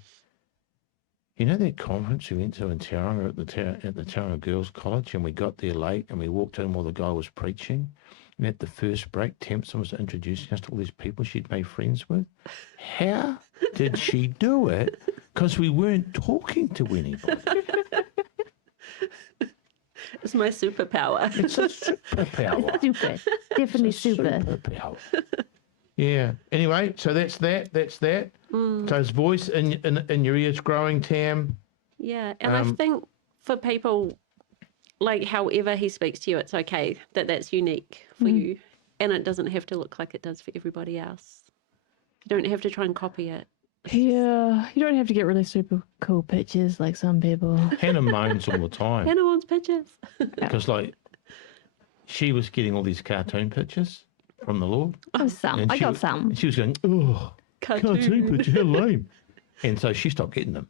you know that conference we went to in Tauranga at the Tauranga Girls College, and we got there late and we walked in while the guy was preaching, and at the first break Tamsin was introducing us to all these people she'd made friends with. How did she do it? Because we weren't talking to anybody. It's my superpower. It's a superpower. Super. Definitely super. Superpower. Yeah. Anyway, so that's that. So his voice in your ears growing, Tam. Yeah, and I think for people, like, however he speaks to you, it's okay that's unique for you, and it doesn't have to look like it does for everybody else. You don't have to try and copy it. Yeah, you don't have to get really super cool pictures like some people. Hannah moans all the time. Hannah wants pictures. Because, like, she was getting all these cartoon pictures from the Lord. Oh, some. I got some. And she was going, oh, cartoon picture, how lame. And so she stopped getting them.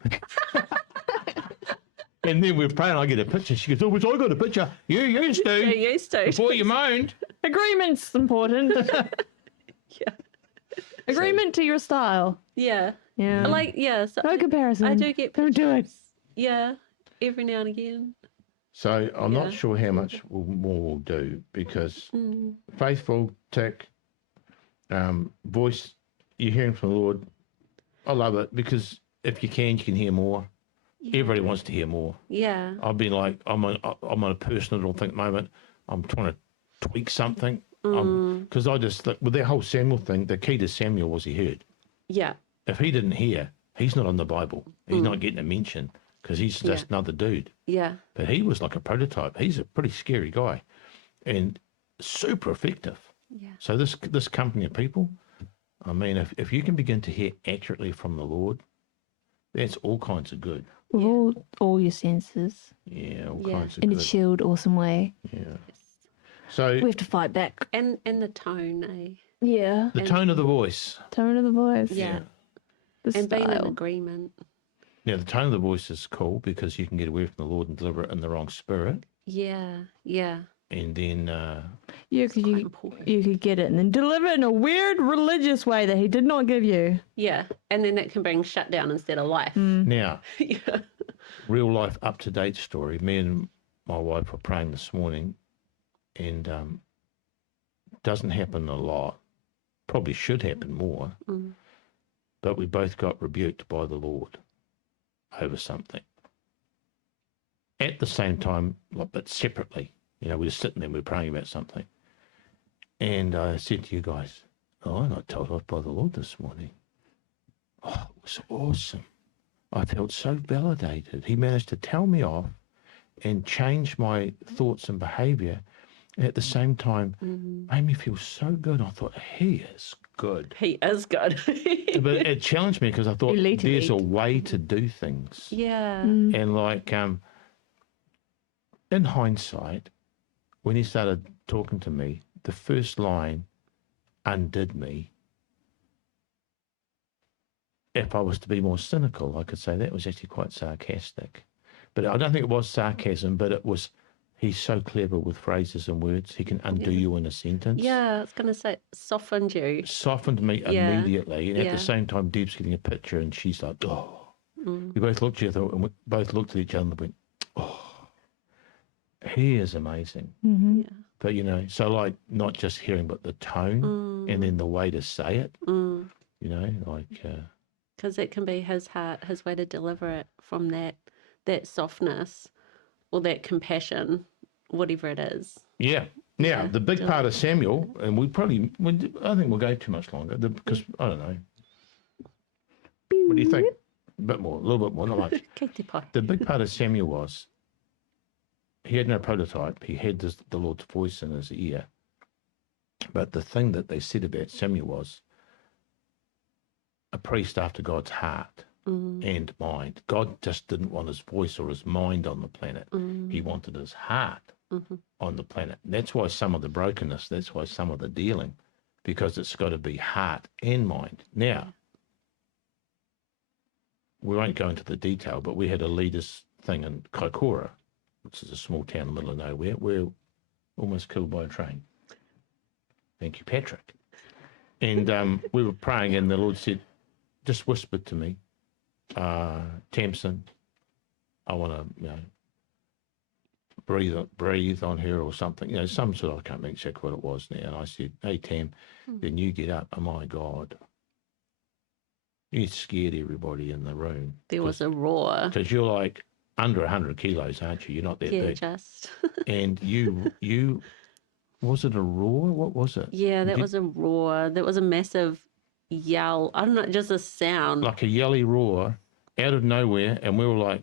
And then we're praying, I get a picture. She goes, oh, I got a picture. You used to. You used to. Before you moaned. Agreement's important. Yeah. Agreement to your style. Yeah. Yeah. Like, yeah. So no comparison. I do get pictures. Don't do it. Yeah. Every now and again. So I'm not sure how much more we'll do because faithful, tick, voice, you're hearing from the Lord. I love it because if you can hear more. Yeah. Everybody wants to hear more. Yeah. I've been like, I'm on a personal little thing at the moment. I'm trying to tweak something. Because I just, with that whole Samuel thing, the key to Samuel was he heard. Yeah. If he didn't hear, he's not on the Bible. He's not getting a mention because he's just another dude. Yeah. But he was like a prototype. He's a pretty scary guy and super effective. Yeah. So this company of people, I mean, if you can begin to hear accurately from the Lord, that's all kinds of good. With all your senses. Yeah, all kinds of in good. In a chilled, awesome way. Yeah. So we have to fight back. And the tone, eh? Yeah. The tone of the voice. Tone of the voice. Yeah. The and style. being in agreement. Yeah, the tone of the voice is cool because you can get away from the Lord and deliver it in the wrong spirit. Yeah, yeah. And then... yeah, because you could get it and then deliver it in a weird religious way that he did not give you. Yeah, and then that can bring shutdown instead of life. Now, real life up-to-date story. Me and my wife were praying this morning and doesn't happen a lot. Probably should happen more. But we both got rebuked by the Lord over something. At the same time, but separately. You know, we were sitting there and we were praying about something. And I said to you guys, I got told off by the Lord this morning. Oh, it was awesome. I felt so validated. He managed to tell me off and change my thoughts and behaviour. And at the same time, made me feel so good. I thought, he is good. He is good. But it challenged me because I thought there's a way to do things. Yeah. And like, in hindsight, when he started talking to me, the first line undid me. If I was to be more cynical, I could say that was actually quite sarcastic. But I don't think it was sarcasm, but it was, he's so clever with phrases and words, he can undo you in a sentence. Yeah, I was going to say, softened you. Softened me immediately. And at the same time, Deb's getting a picture and she's like, oh. We both looked at each other and we both looked at each other and went, oh. He is amazing. Yeah. But, you know, so like not just hearing, but the tone and then the way to say it, you know, like... Because it can be his heart, his way to deliver it from that that softness or that compassion, whatever it is. Yeah. Now, the big part of Samuel, and I think we'll go too much longer because, I don't know. What do you think? A bit more, a little bit more, not much. The big part of Samuel was he had no prototype. He had the Lord's voice in his ear. But the thing that they said about Samuel was a priest after God's heart and mind. God just didn't want his voice or his mind on the planet. He wanted his heart on the planet. That's why some of the brokenness, that's why some of the dealing, because it's got to be heart and mind. Now, we won't go into the detail, but we had a leaders thing in Kaikoura, which is a small town in the middle of nowhere. We're almost killed by a train. Thank you, Patrick. And we were praying, and the Lord said, just whispered to me, Tamsin, I want to, breathe on her or something, some sort of, I can't remember exactly what it was now. And I said, hey, Tam, then you get up. Oh, my God. You scared everybody in the room. There was a roar. Because you're like under 100 kilos, aren't you? You're not that big. Just. And you, was it a roar? What was it? Yeah, that was a roar. That was a massive yell. I don't know, just a sound. Like a yelly roar out of nowhere. And we were like,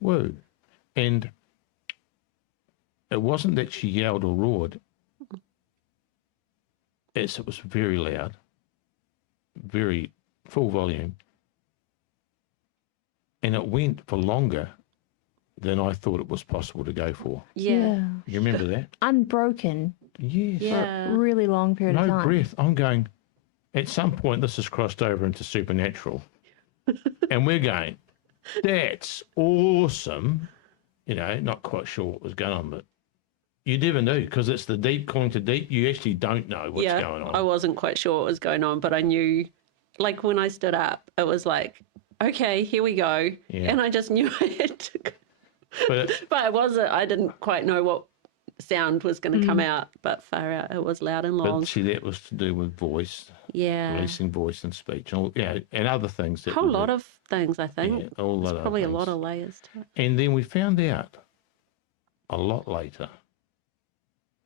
whoa. And it wasn't that she yelled or roared. It was very loud, very full volume. And it went for longer than I thought it was possible to go for. Yeah. You remember that? Unbroken. Yes. For a really long period of time. No breath. I'm going, at some point this has crossed over into supernatural. And we're going, that's awesome. Not quite sure what was going on, but you never know, because it's the deep calling to deep. You actually don't know what's going on. I wasn't quite sure what was going on, but I knew, like when I stood up, it was like, okay, here we go. Yeah. And I just knew I had to go. But I didn't quite know what sound was going to come out, but far out, it was loud and long. But see, that was to do with voice. Yeah. Releasing voice and speech. And other things. A whole lot of things, I think. Yeah, There's probably a lot of layers to it. And then we found out a lot later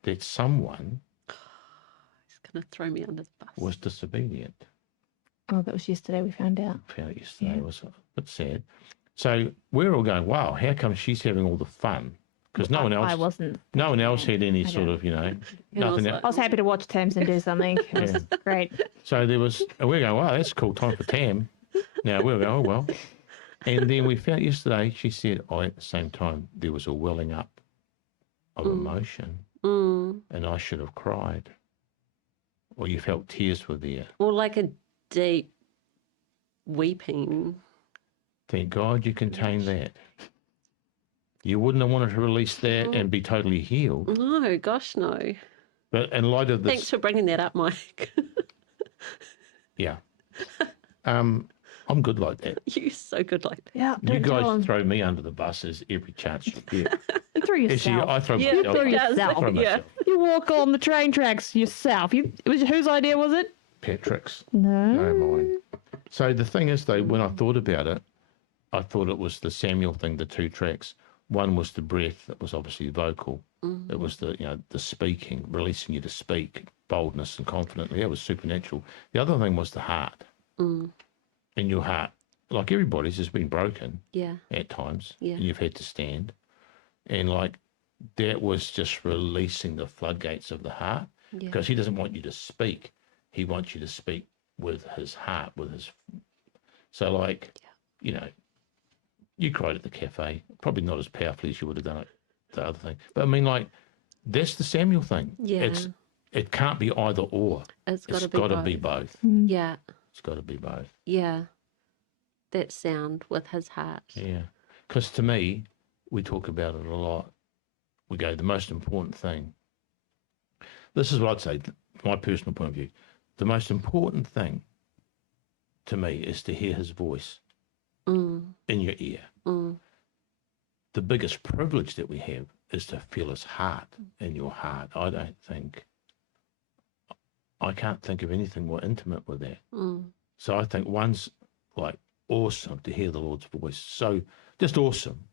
that someone he's going to throw me under the bus. Was disobedient. Oh, that was yesterday we found out. It was a bit sad. So we're all going, wow, how come she's having all the fun? Because no one else had any sort of, nothing else. I was happy to watch Tamsin do something. It was great. So we're going, wow, that's a cool time for Tam. Now we're going, oh, well. And then we found yesterday, she said, at the same time, there was a welling up of emotion. And I should have cried. Or you felt tears were there. Or like a deep weeping. Thank God you contained that. You wouldn't have wanted to release that and be totally healed. No, gosh, no. But in light of this... Thanks for bringing that up, Mike. Yeah. I'm good like that. You're so good like that. Yeah. You guys throw me under the buses every chance you get. You throw yourself. Actually, I throw myself. You throw yourself. Yeah. You walk on the train tracks yourself. Whose idea was it? Patrick's. No. No, mine. So the thing is, though, when I thought about it, I thought it was the Samuel thing, the 2 tracks. One was the breath, that was obviously vocal. It was the speaking, releasing you to speak, boldness and confidently. That was supernatural. The other thing was the heart. In your heart, like everybody's has been broken at times. Yeah. And you've had to stand. And like that was just releasing the floodgates of the heart. Because he doesn't want you to speak. He wants you to speak with his heart, so like, you cried at the cafe, probably not as powerfully as you would have done it, the other thing. But I mean, like, that's the Samuel thing. Yeah. It can't be either or. It's got to be both. Yeah. It's got to be both. Yeah. That sound with his heart. Yeah. Because to me, we talk about it a lot. We go, the most important thing. This is what I'd say, my personal point of view. The most important thing to me is to hear his voice in your ear. The biggest privilege that we have is to feel his heart in your heart. I can't think of anything more intimate with that. So I think one's like awesome to hear the Lord's voice. So just awesome.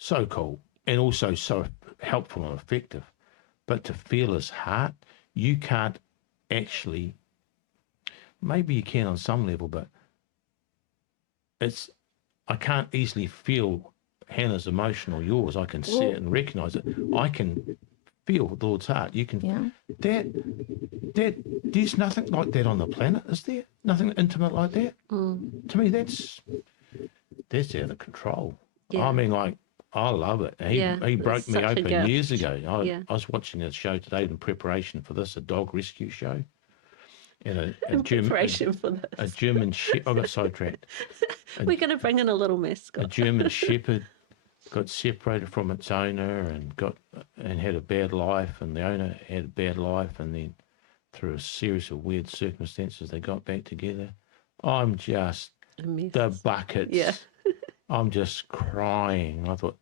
So cool. And also so helpful and effective. But to feel his heart, you can't actually, maybe you can on some level, but I can't easily feel Hannah's emotion or yours. I can see it and recognise it. I can feel the Lord's heart. You can, there's nothing like that on the planet, is there? Nothing intimate like that? To me, that's out of control. Yeah. I mean, like, I love it. He broke me open years ago. I was watching a show today in preparation for this, a dog rescue show. And a German shepherd. I got sidetracked. We're going to bring in a little mascot. A German shepherd got separated from its owner and had a bad life, and the owner had a bad life, and then through a series of weird circumstances, they got back together. I'm just the buckets. Yeah. I'm just crying. I thought,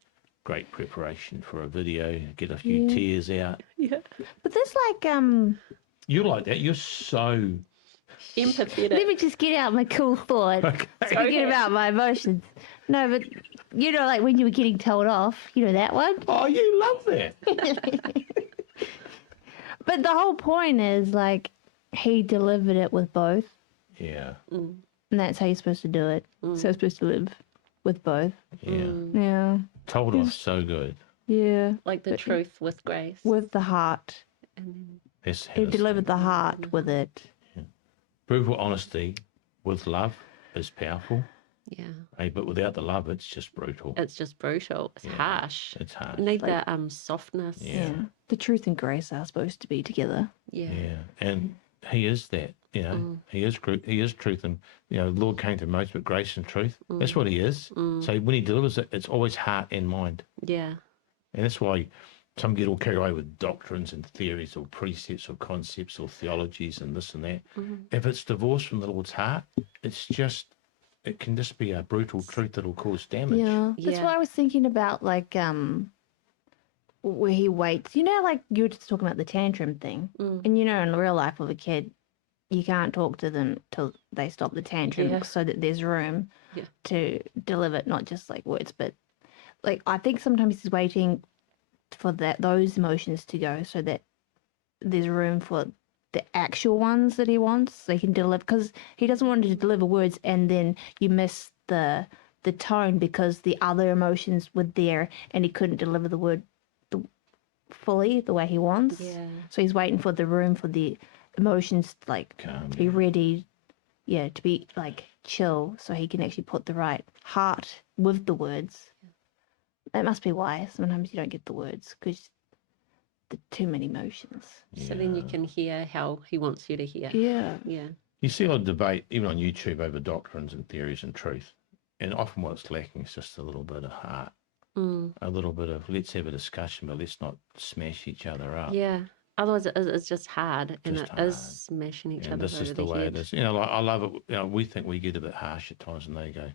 great preparation for a video. Get a few tears out. Yeah. But that's like You're like that. You're so empathetic. Let me just get out my cool thought. Okay. Speaking about my emotions. No, but like when you were getting told off, that one? Oh, you love that. But the whole point is, like, he delivered it with both. Yeah. And that's how you're supposed to do it. So you're supposed to live with both. Yeah. Yeah. Told off so good. Yeah. Like the truth with grace. With the heart. He delivered the heart with it. Yeah. Brutal honesty with love is powerful. Yeah. Hey, but without the love, it's just brutal. It's just brutal. It's harsh. It's harsh. You need that softness. Yeah. The truth and grace are supposed to be together. Yeah. Yeah. And he is that. He is truth, and the Lord came to most but grace and truth. That's what he is. So when he delivers it, it's always heart and mind. Yeah. And that's why some get all carried away with doctrines and theories or precepts or concepts or theologies and this and that. If it's divorced from the Lord's heart, it can just be a brutal truth that'll cause damage. Yeah. That's what I was thinking about, like, where he waits. Like you were just talking about the tantrum thing. And in real life with a kid, you can't talk to them till they stop the tantrum so that there's room to deliver not just like words, but like I think sometimes he's waiting for those emotions to go so that there's room for the actual ones that he wants so he can deliver, because he doesn't want to deliver words and then you miss the tone because the other emotions were there and he couldn't deliver the word fully the way he wants. So he's waiting for the room for the emotions to to be ready, to be like chill, so he can actually put the right heart with the words. That must be why sometimes you don't get the words, because the too many emotions. So then you can hear how he wants you to hear. Yeah. You see a lot of debate even on YouTube over doctrines and theories and truth, and often what's lacking is just a little bit of heart, a little bit of let's have a discussion, but let's not smash each other up. Yeah. Otherwise, it's just hard, and it is smashing each other. This is the way it is. Like I love it. We think we get a bit harsh at times, and they go,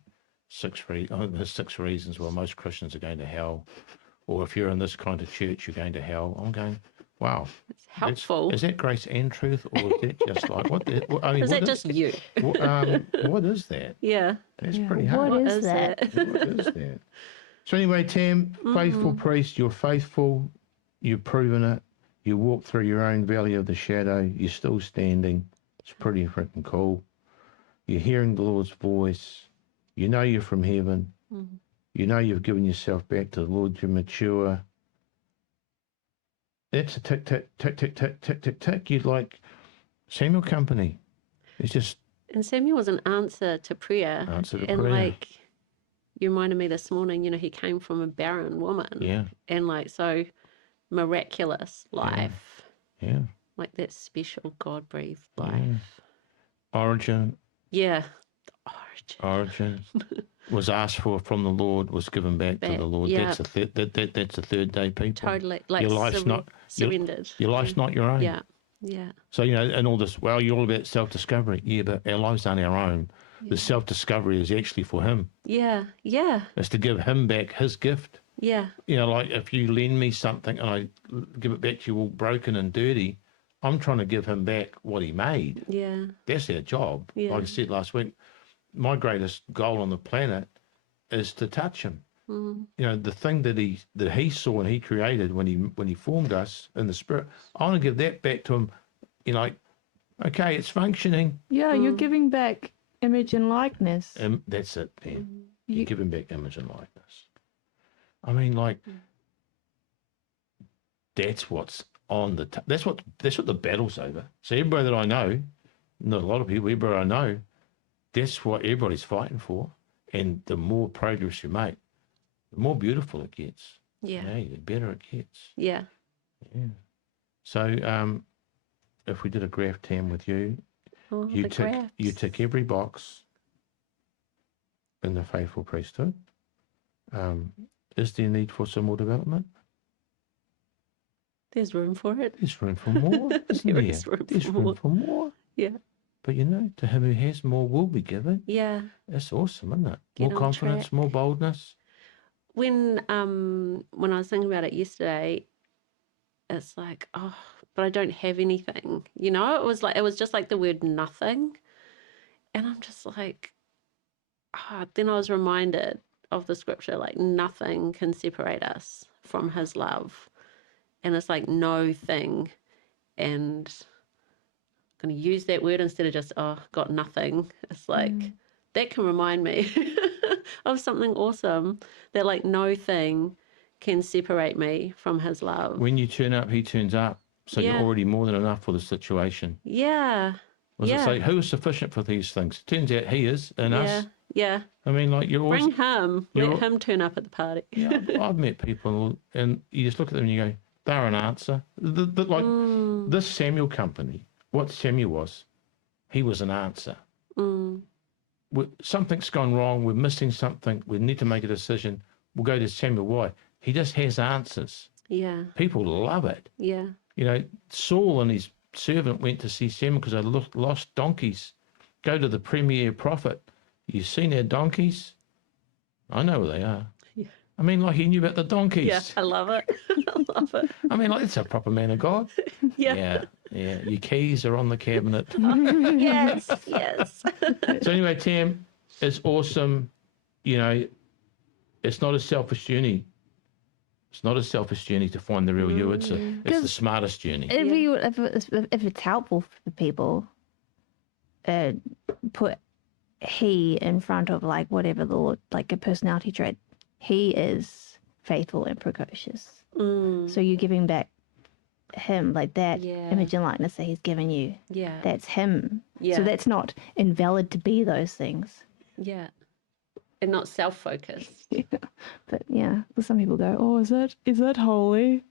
there's 6 reasons why most Christians are going to hell, or if you're in this kind of church, you're going to hell. I'm going, wow. It's helpful. Is that grace and truth, or is that just like what? Is that just you? What is that? Yeah. That's pretty hard. What is that? What is that? So anyway, Tam, faithful priest, you're faithful. You've proven it. You walk through your own valley of the shadow. You're still standing. It's pretty freaking cool. You're hearing the Lord's voice. You know you're from heaven. You know you've given yourself back to the Lord. You're mature. That's a tick, tick, tick, tick, tick, tick, tick, tick. You'd like Samuel Company. It's just... And Samuel was an answer to prayer. And like, you reminded me this morning, he came from a barren woman. Yeah. And like, so... miraculous life. Yeah. Like that special God-breathed life. Origin. Yeah. Origin. Was asked for from the Lord, was given back to the Lord. Yeah. That's the third day, people. Totally. Like your life's not surrendered. Your life's not your own. Yeah. Yeah. So, and all this, you're all about self-discovery. Yeah, but our lives aren't our own. Yeah. The self-discovery is actually for him. Yeah. Yeah. It's to give him back his gift. Yeah. Like if you lend me something and I give it back to you all broken and dirty, I'm trying to give him back what he made. Yeah. That's our job. Yeah. Like I said last week, my greatest goal on the planet is to touch him. you know, the thing that he saw and he created when he formed us in the spirit, I want to give that back to him. You know, like, okay, it's functioning. Yeah, you're giving back image and likeness. That's it, man. You're giving back image and likeness. I mean, like, that's what's on the. That's what the battle's over. So everybody that I know, not a lot of people, everybody I know, that's what everybody's fighting for. And the more progress you make, the more beautiful it gets. Yeah. You know, the better it gets. Yeah. Yeah. So, if we did a graph, Tam, with you, you tick every box in the faithful priesthood. Is there need for some more development? There's room for it. There's room for more, isn't there? There's room for more. Yeah. But you know, to him who has more will be given. Yeah. That's awesome, isn't it? Get More on confidence, track. more boldness. When I was thinking about it yesterday, it's like, oh, but I don't have anything. You know, it was just like the word nothing. And I'm just like, then I was reminded of the scripture, like nothing can separate us from his love. And it's like no thing. And I'm going to use that word instead of just, got nothing. It's like, that can remind me of something awesome, that like no thing can separate me from his love. When you turn up, he turns up. So you're already more than enough for the situation. Yeah. Was it say, who is sufficient for these things? Turns out he is in us. Yeah. I mean, like, you're always... Bring him. Let him turn up at the party. Yeah, I've met people and you just look at them and you go, they're an answer. This Samuel company, what Samuel was, he was an answer. Something's gone wrong, we're missing something, we need to make a decision, we'll go to Samuel. Why? He just has answers. Yeah. People love it. Yeah. You know, Saul and his servant went to see Samuel because they lost donkeys. Go to the premier prophet. You've seen our donkeys? I know where they are. Yeah. I mean, like, he knew about the donkeys. Yeah, I love it. I love it. I mean, like, it's a proper man of God. Yeah. Yeah. Your keys are on the cabinet. Yes. So anyway, Tam, it's awesome. You know, it's not a selfish journey. It's not a selfish journey to find the real you. It's the smartest journey. If it's helpful for people, put he in front of like whatever the Lord, like a personality trait. He is faithful and precocious. So you're giving back him, like that image and likeness that he's given you. Yeah. That's him. Yeah. So that's not invalid to be those things. Yeah. And not self-focused. Yeah. But yeah, some people go, oh, is that holy?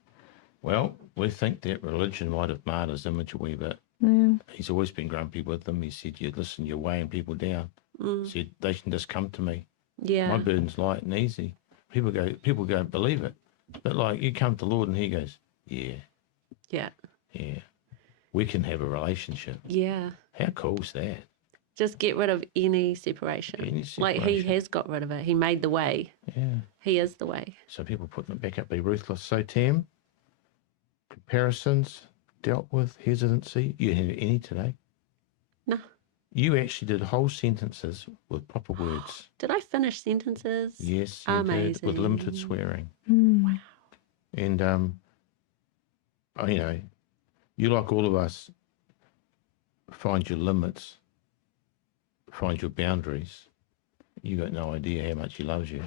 Well, we think that religion might have marred his image a wee bit. Yeah. He's always been grumpy with them. He said, you're weighing people down. He said, they can just come to me. Yeah. My burden's light and easy. People go, believe it. But like, you come to the Lord and he goes, yeah. We can have a relationship. Yeah. How cool's that? Just get rid of any separation. Like he has got rid of it. He made the way. Yeah. He is the way. So people putting it back up, be ruthless. So Tam, comparisons, dealt with hesitancy. You didn't have any today? No. You actually did whole sentences with proper words. Did I finish sentences? Yes, you Amazing. did, with limited swearing. Wow. And, you know, you, like all of us, find your limits, find your boundaries. You got no idea how much he loves you.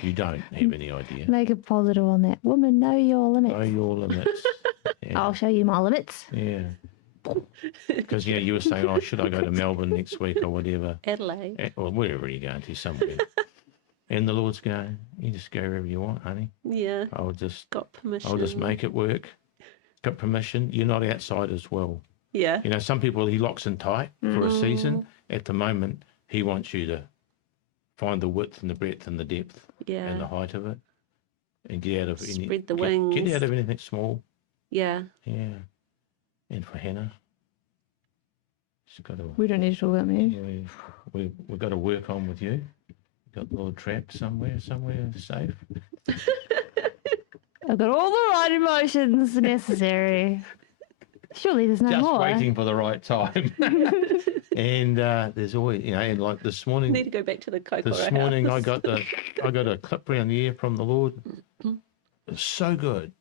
You don't have any idea. Make it positive on that. Woman, know your limits. Know your limits. Yeah. I'll show you my limits. Yeah. Because, you were saying, oh, should I go to Melbourne next week or whatever? Adelaide. Or wherever you're going to, somewhere. And the Lord's going, you just go wherever you want, honey. Yeah. I'll just make it work. Got permission. You're not outside as well. Yeah. You know, some people he locks in tight for a season. At the moment, he wants you to find the width and the breadth and the depth and the height of it, and get out of spread the wings. Get out of anything small. Yeah. Yeah. And for Hannah, she's got to. We don't need to talk about me. We've got to work on with you. Got the Lord trapped somewhere safe. I've got all the right emotions necessary. Surely there's no just more. waiting for the right time. And there's always, and like this morning. Need to go back to the Kokoro This morning house. I got a clip round the ear from the Lord. It's so good.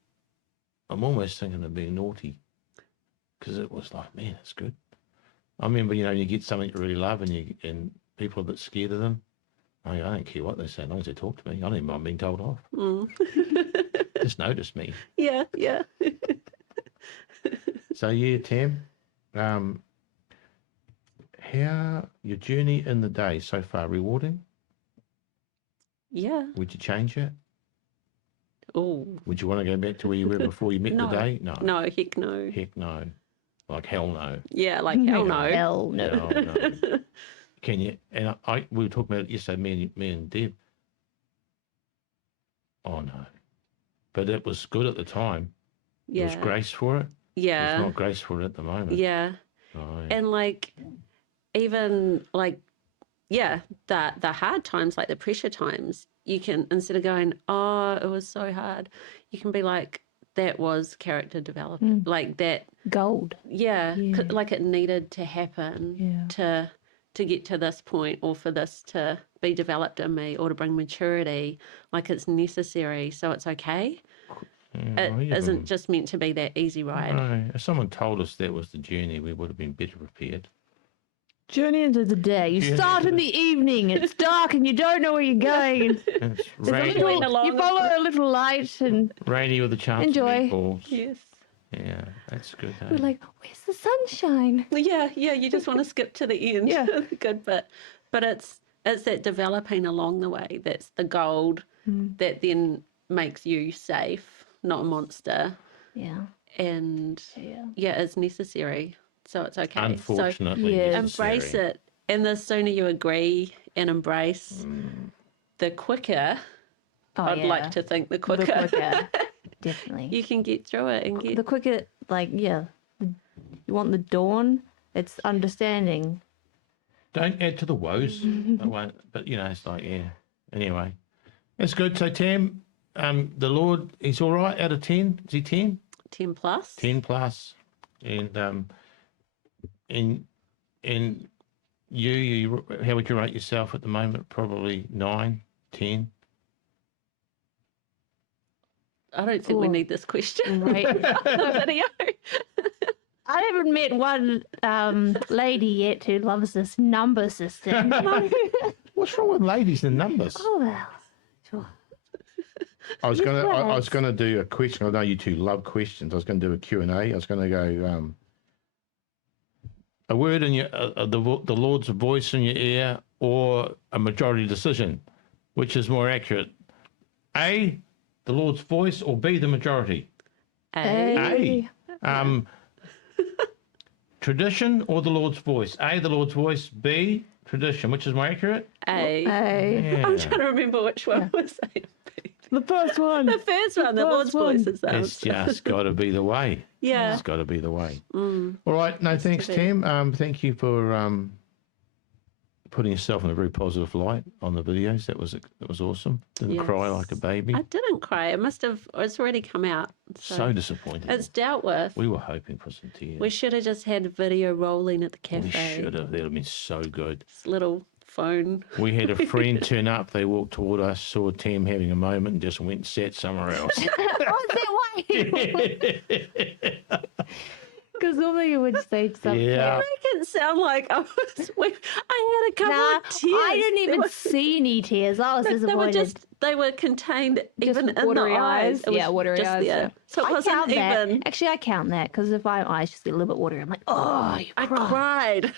I'm almost thinking of being naughty because it was like, man, it's good. I remember, you get something you really love and people are a bit scared of them. I don't care what they say, as long as they talk to me. I don't even mind being told off. Just notice me. Yeah. So, yeah, Tam, how your journey in the day so far, rewarding? Yeah. Would you change it? Oh. Would you want to go back to where you were before you met No. the day? No. No, heck no. Heck no. Like hell no. Yeah, like hell no. Hell no. No. Can you? And we were talking about it yesterday, me and Deb. Oh no. But it was good at the time. Yeah. There was grace for it. Yeah. There's not grace for it at the moment. Yeah. No. And like, even like, yeah, the hard times, like the pressure times, you can, instead of going, oh, it was so hard, you can be like, that was character development. Like that. Gold. Yeah. Like it needed to happen to get to this point, or for this to be developed in me, or to bring maturity. Like it's necessary, so it's okay. Yeah, It isn't just meant to be that easy ride. No. If someone told us that was the journey, we would have been better prepared. Journey into the day. You start in the evening. It's dark and you don't know where you're going. It's There's a rainy, little, you follow a little light and rainy with a chance Enjoy. of meatballs. Yes. Yeah, that's good. we're like, where's the sunshine? Yeah, you just want to skip to the end. Yeah. Good bit. But it's that developing along the way that's the gold that then makes you safe, not a monster. Yeah. And it's necessary. So it's okay. Unfortunately, So, yeah. Embrace it. And the sooner you agree and embrace, the quicker, I'd like to think the quicker, The quicker. Definitely. you can get through it and get... The quicker, you want the dawn, it's understanding. Don't add to the woes. I won't, but it's like, yeah. Anyway, that's good. So Tam, the Lord, he's all right out of 10. Is he 10? 10 plus. 10 plus. And you, how would you rate yourself at the moment? Probably 9, 10. I don't think we need this question Right. on the video. I haven't met one lady yet who loves this number system. What's wrong with ladies and numbers? Oh, well. Sure. I was gonna do a question. I know you two love questions. I was going to do a Q&A. I was going to go a word in your the Lord's voice in your ear, or a majority decision. Which is more accurate? A, the Lord's voice, or B, the majority? Hey. A. Tradition or the Lord's voice? A, the Lord's voice. B, tradition. Which is more accurate? A. Hey. I'm trying to remember which one was A. The first one. The first one, the Lord's voice is that. It's just got to be the way. Yeah. It's got to be the way. All right. No, thanks, Tam. Thank you for putting yourself in a very positive light on the videos. That was awesome. Didn't cry like a baby. I didn't cry. It's already come out. So disappointed. It's dealt with. We were hoping for some tears. We should have just had video rolling at the cafe. We should have. That would have been so good. This little phone. We had a friend turn up. They walked toward us, saw Tam having a moment, and just went and sat somewhere else. Oh, that way. Because normally you would say something. Yeah. Make it sound like I had a couple of tears. I didn't even see any tears. I was disappointed. They were contained Just even in the watery eyes. It was watery just eyes. there. Yeah. So it I wasn't count even. that. Actually, I count that because if my eyes just get a little bit watery, I'm like, oh, you I cried. cried.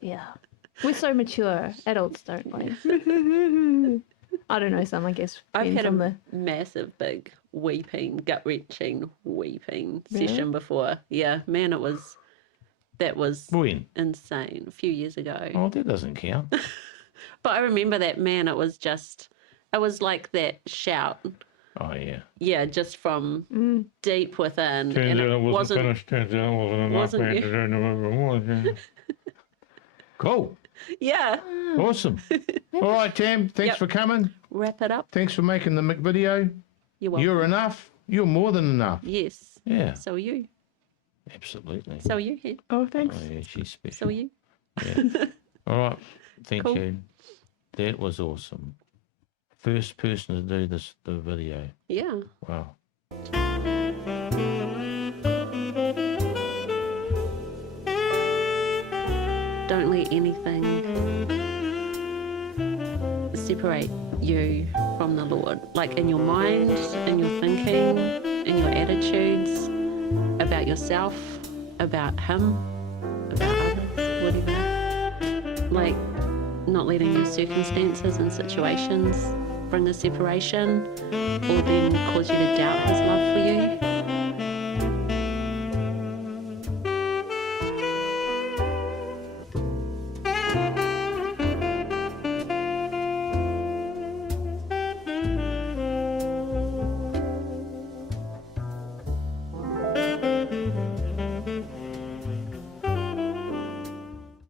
Yeah. We're so mature. Adults don't like. I don't know, some, I guess. I've had from a massive, big weeping, gut-wrenching weeping Really? session before. Yeah, man, that was When? insane. A few years ago. Oh, that doesn't count. But I remember that, man, it was like that shout. Oh, yeah. Yeah, just from deep within. Turns and out it wasn't wasn't finished. Turns out it wasn't enough. wasn't I had to do another one. Cool. Yeah. Awesome. All right, Tam. Thanks Yep. for coming. Wrap it up. Thanks for making the video. You're welcome. You're enough. You're more than enough. Yes. Yeah. So are you. Absolutely. So are you here? Oh, thanks. Oh, yeah, she's special. So are you? Yeah. All right. Thank Cool. you. That was awesome. First person to do the video. Yeah. Wow. Don't let anything separate you from the Lord. Like in your mind, in your thinking, in your attitudes, about yourself, about Him, about others, whatever. Like not letting your circumstances and situations bring a separation or then cause you to doubt His love for you.